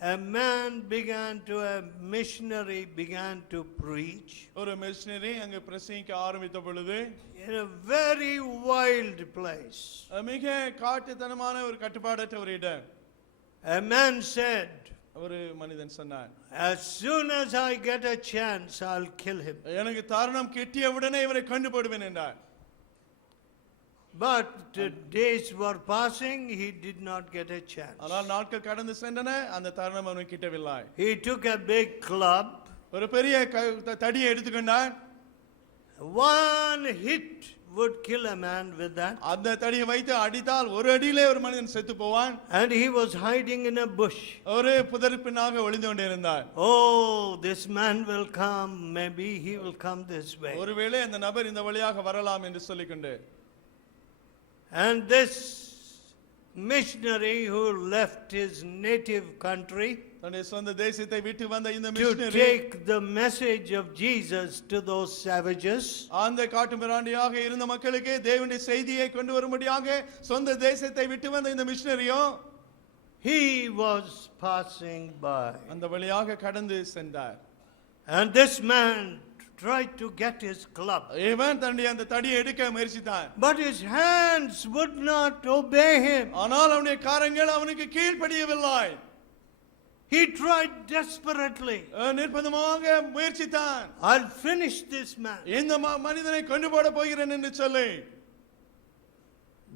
a man began to, a missionary began to preach ஒரு மிஷனரி அங்கு பிரசங்கிக்க ஆரம்பித்த பொழுது, in a very wild place, மிக காட்டுத்தனமான ஒரு கட்டுப்பாடற்ற ஒரு இடம். a man said, ஒரு மனிதன் சொன்னார், as soon as I get a chance, I'll kill him. எனக்கு தருணம் கிட்டிய உடனே இவரை கொண்டு போடுவேன் என்றார். But the days were passing, he did not get a chance. ஆனால் நாட்கள் கடந்து சென்றன, அந்த தருணம் அவனுக்கு கிட்டவில்லை. He took a big club, ஒரு பெரிய தடியை எடுத்துக்கொண்டார். one hit would kill a man with that. அந்த தடியை வைத்து அடித்தால் ஒரு அடியிலே ஒரு மனிதன் செத்து போவான். And he was hiding in a bush. ஒரு புதர் பின்னாக ஒளிந்து கொண்டிருந்தார். Oh, this man will come, maybe he will come this way. ஒருவேளை அந்த நபர் இந்த வழியாக வரலாம் என்று சொல்லிக்கொண்டு, And this missionary who left his native country தன்னுடைய சொந்த தேசத்தை விட்டு வந்த இந்த to missionary take the message of Jesus to those savages, அந்த காட்டு மிராண்டியாக இருந்த மக்களுக்கு தேவனுடைய செய்தியை கொண்டு வரும்படியாக சொந்த தேசத்தை விட்டு வந்த இந்த மிஷனரியோ he was passing by. அந்த வழியாக கடந்து சென்றார். And this man tried to get his club, இவன் தன்னுடைய அந்த தடியை எடுக்க முயற்சித்தான். but his hands would not obey him. ஆனால் அவனுடைய காரங்கள் அவனுக்கு கீழ்ப்படியவில்லை. He tried desperately. நிர்பந்தமாக முயற்சித்தான். I'll finish this man. இந்த மனிதனை கொண்டு போட போகிறேன் என்று சொல்லி,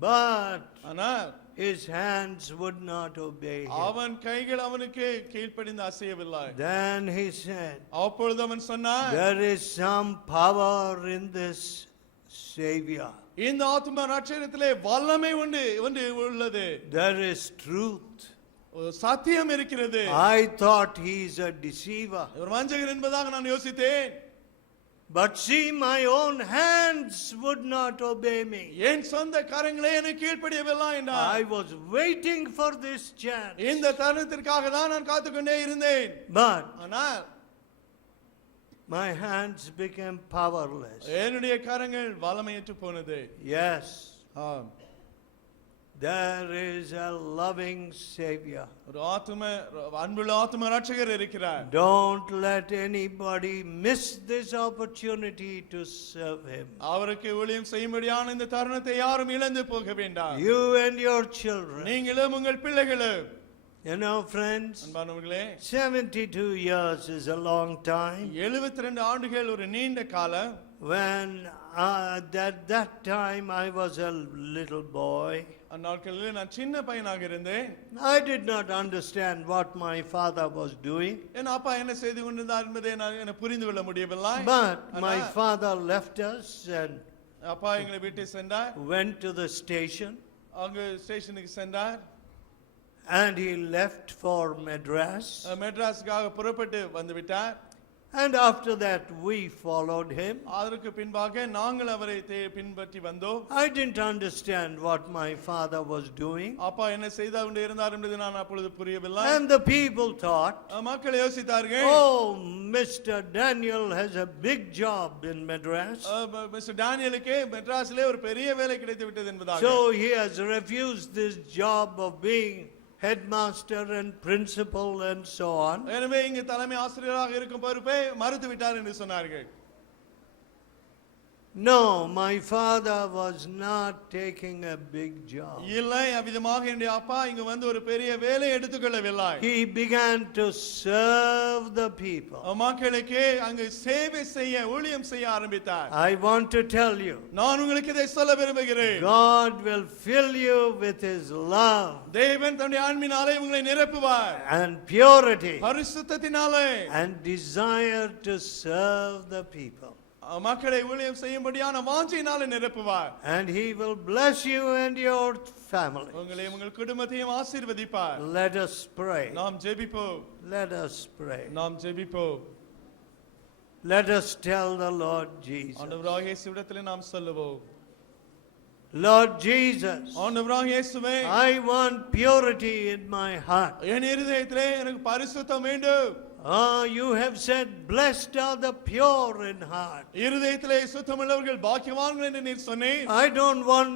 But ஆனால் his hands would not obey him. அவன் கைகள் அவனுக்கு கீழ்ப்படிந்து அசையவில்லை. Then he said, அப்பொழுது அவன் சொன்னான், there is some power in this Savior. இந்த ஆத்ம ரட்சகத்திலே வல்லமை உண்டு உள்ளது. There is truth. ஒரு சத்தியம் இருக்கிறது. I thought he is a deceiver. ஒரு வஞ்சகர் என்பதாக நான் யோசித்தேன். But see, my own hands would not obey me. என் சொந்த கரங்களே எனக்கு கீழ்ப்படியவில்லை என்றார். I was waiting for this chance. இந்த தருணத்திற்காக தான் நான் காத்துக்கொண்டே இருந்தேன். But ஆனால் my hands became powerless. என்னுடைய கரங்கள் வல்லமையற்று போனது. Yes. ஆம். there is a loving Savior. ஒரு அன்புள்ள ஆத்தும ரட்சகர் இருக்கிறார். Don't let anybody miss this opportunity to serve Him. அவருக்கு ஊழியம் செய்யும்படியான இந்த தருணத்தை யாரும் இழந்து போக வேண்டாம். You and your children. நீங்களும் உங்கள் பிள்ளைகளும். You know, friends, அன்பானவர்களே, 72 years is a long time. 72 ஆண்டுகள் ஒரு நீண்ட காலம். When at that time I was a little boy, அந்நாட்களில் நான் சின்ன பையனாக இருந்தேன். I did not understand what my father was doing. என் அப்பா என்ன செய்து கொண்டிருந்தார் என்பதை நான் புரிந்து கொள்ள முடியவில்லை. But my father left us and அப்பா எங்களை விட்டு சென்றார். went to the station. அங்கு ஸ்டேஷனுக்கு சென்றார். And he left for Madras. மெட்ராஸுக்காக புறப்பட்டு வந்து விட்டார். And after that we followed him. அதற்கு பின்பாக நாங்கள் அவரை பின்பற்றி வந்தோம். I didn't understand what my father was doing. அப்பா என்ன செய்து கொண்டு இருந்தார் என்பது நான் அப்பொழுது புரியவில்லை. And the people thought, மக்கள் யோசித்தார்கள், oh, Mr. Daniel has a big job in Madras. Mister டேனியலுக்கு மெட்ராஸிலே ஒரு பெரிய வேலை கிடைத்து விட்டது என்பதாக. So he has refused this job of being headmaster and principal and so on. எனவே இங்கு தலைமை ஆசிரியராக இருக்கும் பொறுப்பை மறுத்து விட்டார் என்று சொன்னார்கள். No, my father was not taking a big job. இல்லை, அவ்விதமாக என்னுடைய அப்பா இங்கு வந்து ஒரு பெரிய வேலை எடுத்துக்கொள்ளவில்லை. He began to serve the people. மக்களுக்கு அங்கு சேவை செய்ய ஊழியம் செய்ய ஆரம்பித்தார். I want to tell you, நான் உங்களுக்கு இதை சொல்ல விரும்புகிறேன். God will fill you with His love தேவன் தன்னுடைய அன்பினாலே உங்களை நிரப்புவார். and purity பரிசுத்தத்தினாலே and desire to serve the people. மக்களை ஊழியம் செய்யும்படியான வாஞ்சையினாலே நிரப்புவார். And He will bless you and your family. உங்களையும் உங்கள் குடும்பத்தையும் ஆசீர்வதிப்பார். Let us pray. நாம் ஜெபிப்போம். Let us pray. நாம் ஜெபிப்போம். Let us tell the Lord Jesus. ஆண்டவராகிய இயேசுவிடத்திலே நாம் சொல்லுவோம். Lord Jesus, ஆண்டவராகிய இயேசுவே, I want purity in my heart. என் இருதயத்திலே எனக்கு பரிசுத்தம் வேண்டும். You have said, blessed are the pure in heart. இருதயத்திலே சுத்தமுள்ளவர்கள் பாக்கியவான்கள் என்று நீர் சொன்னீர். I don't want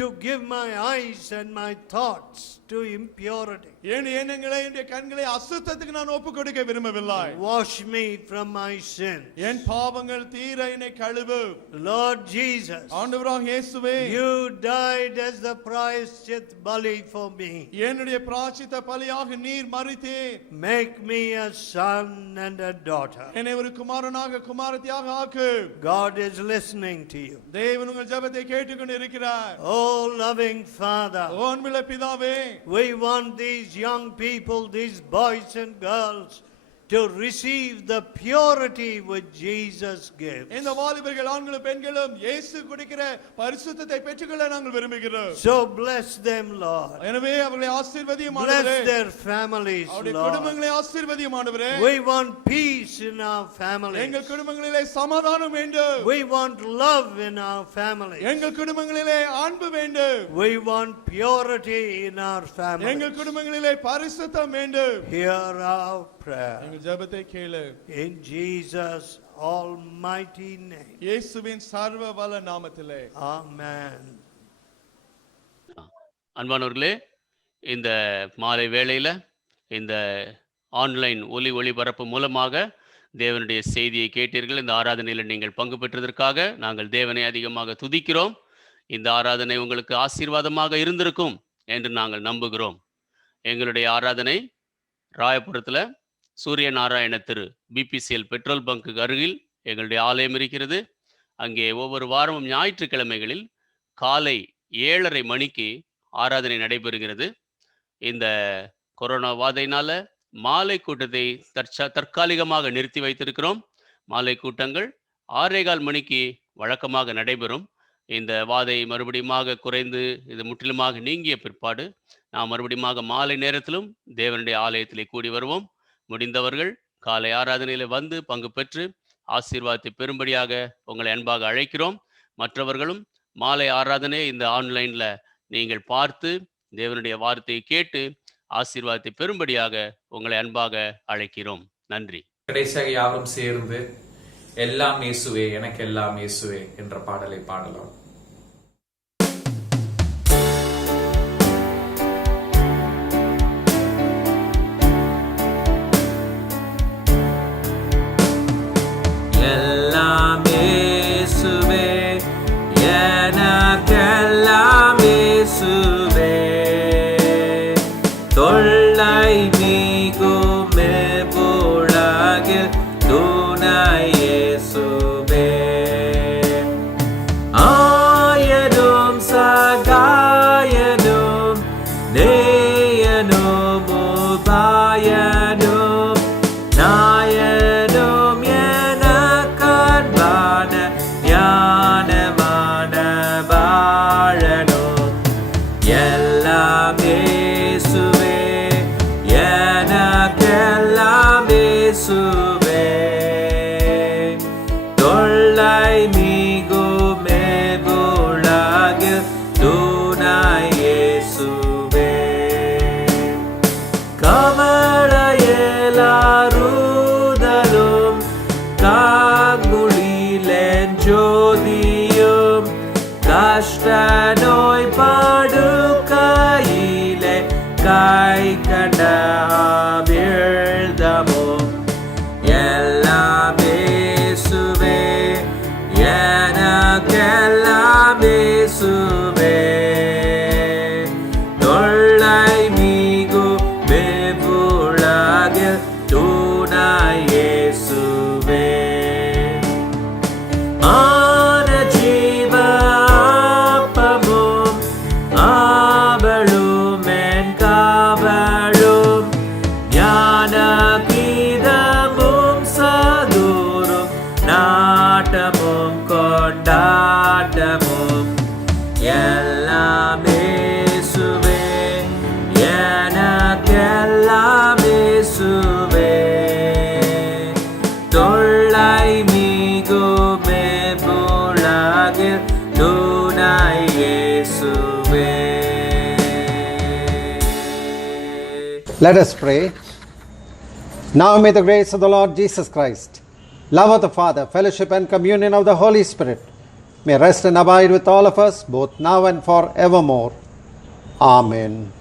to give my eyes and my thoughts to impurity. என் எண்ணங்களை என் கண்களை அசுத்தத்துக்கு நான் ஒப்பு கொடுக்க விரும்பவில்லை. Wash me from my sin. என் பாவங்கள் தீர என்னை கழுவு. Lord Jesus, ஆண்டவராகிய இயேசுவே, you died as the prayashchit bali for me. என்னுடைய பிராயச்சித்த பலியாக நீர் மரித்தீர். Make me a son and a daughter. என்னை ஒரு குமாரனாக குமாரத்தியாக ஆக்கு. God is listening to you. தேவன் உங்கள் ஜெபத்தை கேட்டுக்கொண்டு இருக்கிறார். Oh loving Father, அன்புள்ள பிதாவே, we want these young people, these boys and girls, to receive the purity which Jesus gives. இந்த வாலிபர்கள் ஆண்களும் பெண்களும் இயேசு கொடுக்கிற பரிசுத்தத்தை பெற்றுக்கொள்ள நாங்கள் விரும்புகிறோம். So bless them, Lord. எனவே அவர்களை ஆசீர்வதியும் ஆண்டவரே. Bless their families, அவருடைய Lord. குடும்பங்களை ஆசீர்வதியும் ஆண்டவரே. We want peace in our families. எங்கள் குடும்பங்களிலே சமாதானம் வேண்டும். We want love in our families. எங்கள் குடும்பங்களிலே அன்பு வேண்டும். We want purity in our families. எங்கள் குடும்பங்களிலே பரிசுத்தம் வேண்டும். Hear our prayer. எங்கள் ஜெபத்தை கேளு. In Jesus' almighty name. இயேசுவின் சர்வ வல்ல நாமத்திலே. Amen. அன்பானவர்களே, இந்த மாலை வேளையில இந்த ஆன்லைன் ஒளிபரப்பு மூலமாக தேவனுடைய செய்தியை கேட்டீர்கள். இந்த ஆராதனையில் நீங்கள் பங்கு பெற்றதற்காக நாங்கள் தேவனை அதிகமாக துதிக்கிறோம். இந்த ஆராதனை உங்களுக்கு ஆசீர்வாதமாக இருந்திருக்கும் என்று நாங்கள் நம்புகிறோம். எங்களுடைய ஆராதனை ராயபுரத்தில் சூரிய நாராயண திரு பிபிசிஎல் பெட்ரோல் பங்குக்கு அருகில் எங்களுடைய ஆலயம் இருக்கிறது. அங்கே ஒவ்வொரு வாரமும் ஞாயிற்றுக்கிழமைகளில் காலை 7:30 மணிக்கு ஆராதனை நடைபெறுகிறது. இந்த கொரோனா வாதையினால மாலை கூட்டத்தை தற்காலிகமாக நிறுத்தி வைத்திருக்கிறோம். மாலை கூட்டங்கள் 6:15 மணிக்கு வழக்கமாக நடைபெறும். இந்த வாதை மறுபடியுமாக குறைந்து இது முற்றிலுமாக நீங்கிய பிற்பாடு நாம் மறுபடியுமாக மாலை நேரத்திலும் தேவனுடைய ஆலயத்திலே கூடி வருவோம். முடிந்தவர்கள் காலை ஆராதனையில வந்து பங்கு பெற்று ஆசீர்வாதத்தை பெறும்படியாக உங்களை அன்பாக அழைக்கிறோம். மற்றவர்களும் மாலை ஆராதனை இந்த ஆன்லைன்ல நீங்கள் பார்த்து தேவனுடைய வார்த்தையை கேட்டு ஆசீர்வாதத்தை பெறும்படியாக உங்களை அன்பாக அழைக்கிறோம். நன்றி. கடைசியாக யாரும் சேர்ந்து எல்லாம் இயேசுவே எனக்கு எல்லாம் இயேசுவே என்ற பாடலை பாடலாம். ஞானனும் உபாயனும் நாயனும் எனக்கன்பான ஞானமான வாழனும் எல்லாம் இயேசுவே எனக்கெல்லாம் இயேசுவே தொல்லை மிகுமே உலகில் துணை இயேசுவே கமலையேலாருதலும் காங்குளிலென் ஜோதியும் கஷ்ட நோய் படுக்கையிலே கை கண்ட வீழ்தமும் எல்லாம் இயேசுவே எனக்கெல்லாம் இயேசுவே தொல்லை மிகுமே உலகில் துணை இயேசுவே ஆன ஜீவ அப்பமும் ஆவலும் என் காவலும் ஞான கீதமும் சதுரும் நாட்டமும் கொண்டாட்டமும் எல்லாம் இயேசுவே எனக்கெல்லாம் இயேசுவே தொல்லை மிகுமே உலகில் துணை இயேசுவே. Let us pray. Now may the grace of the Lord Jesus Christ, love of the Father, fellowship and communion of the Holy Spirit may rest and abide with all of us, both now and forevermore. Amen.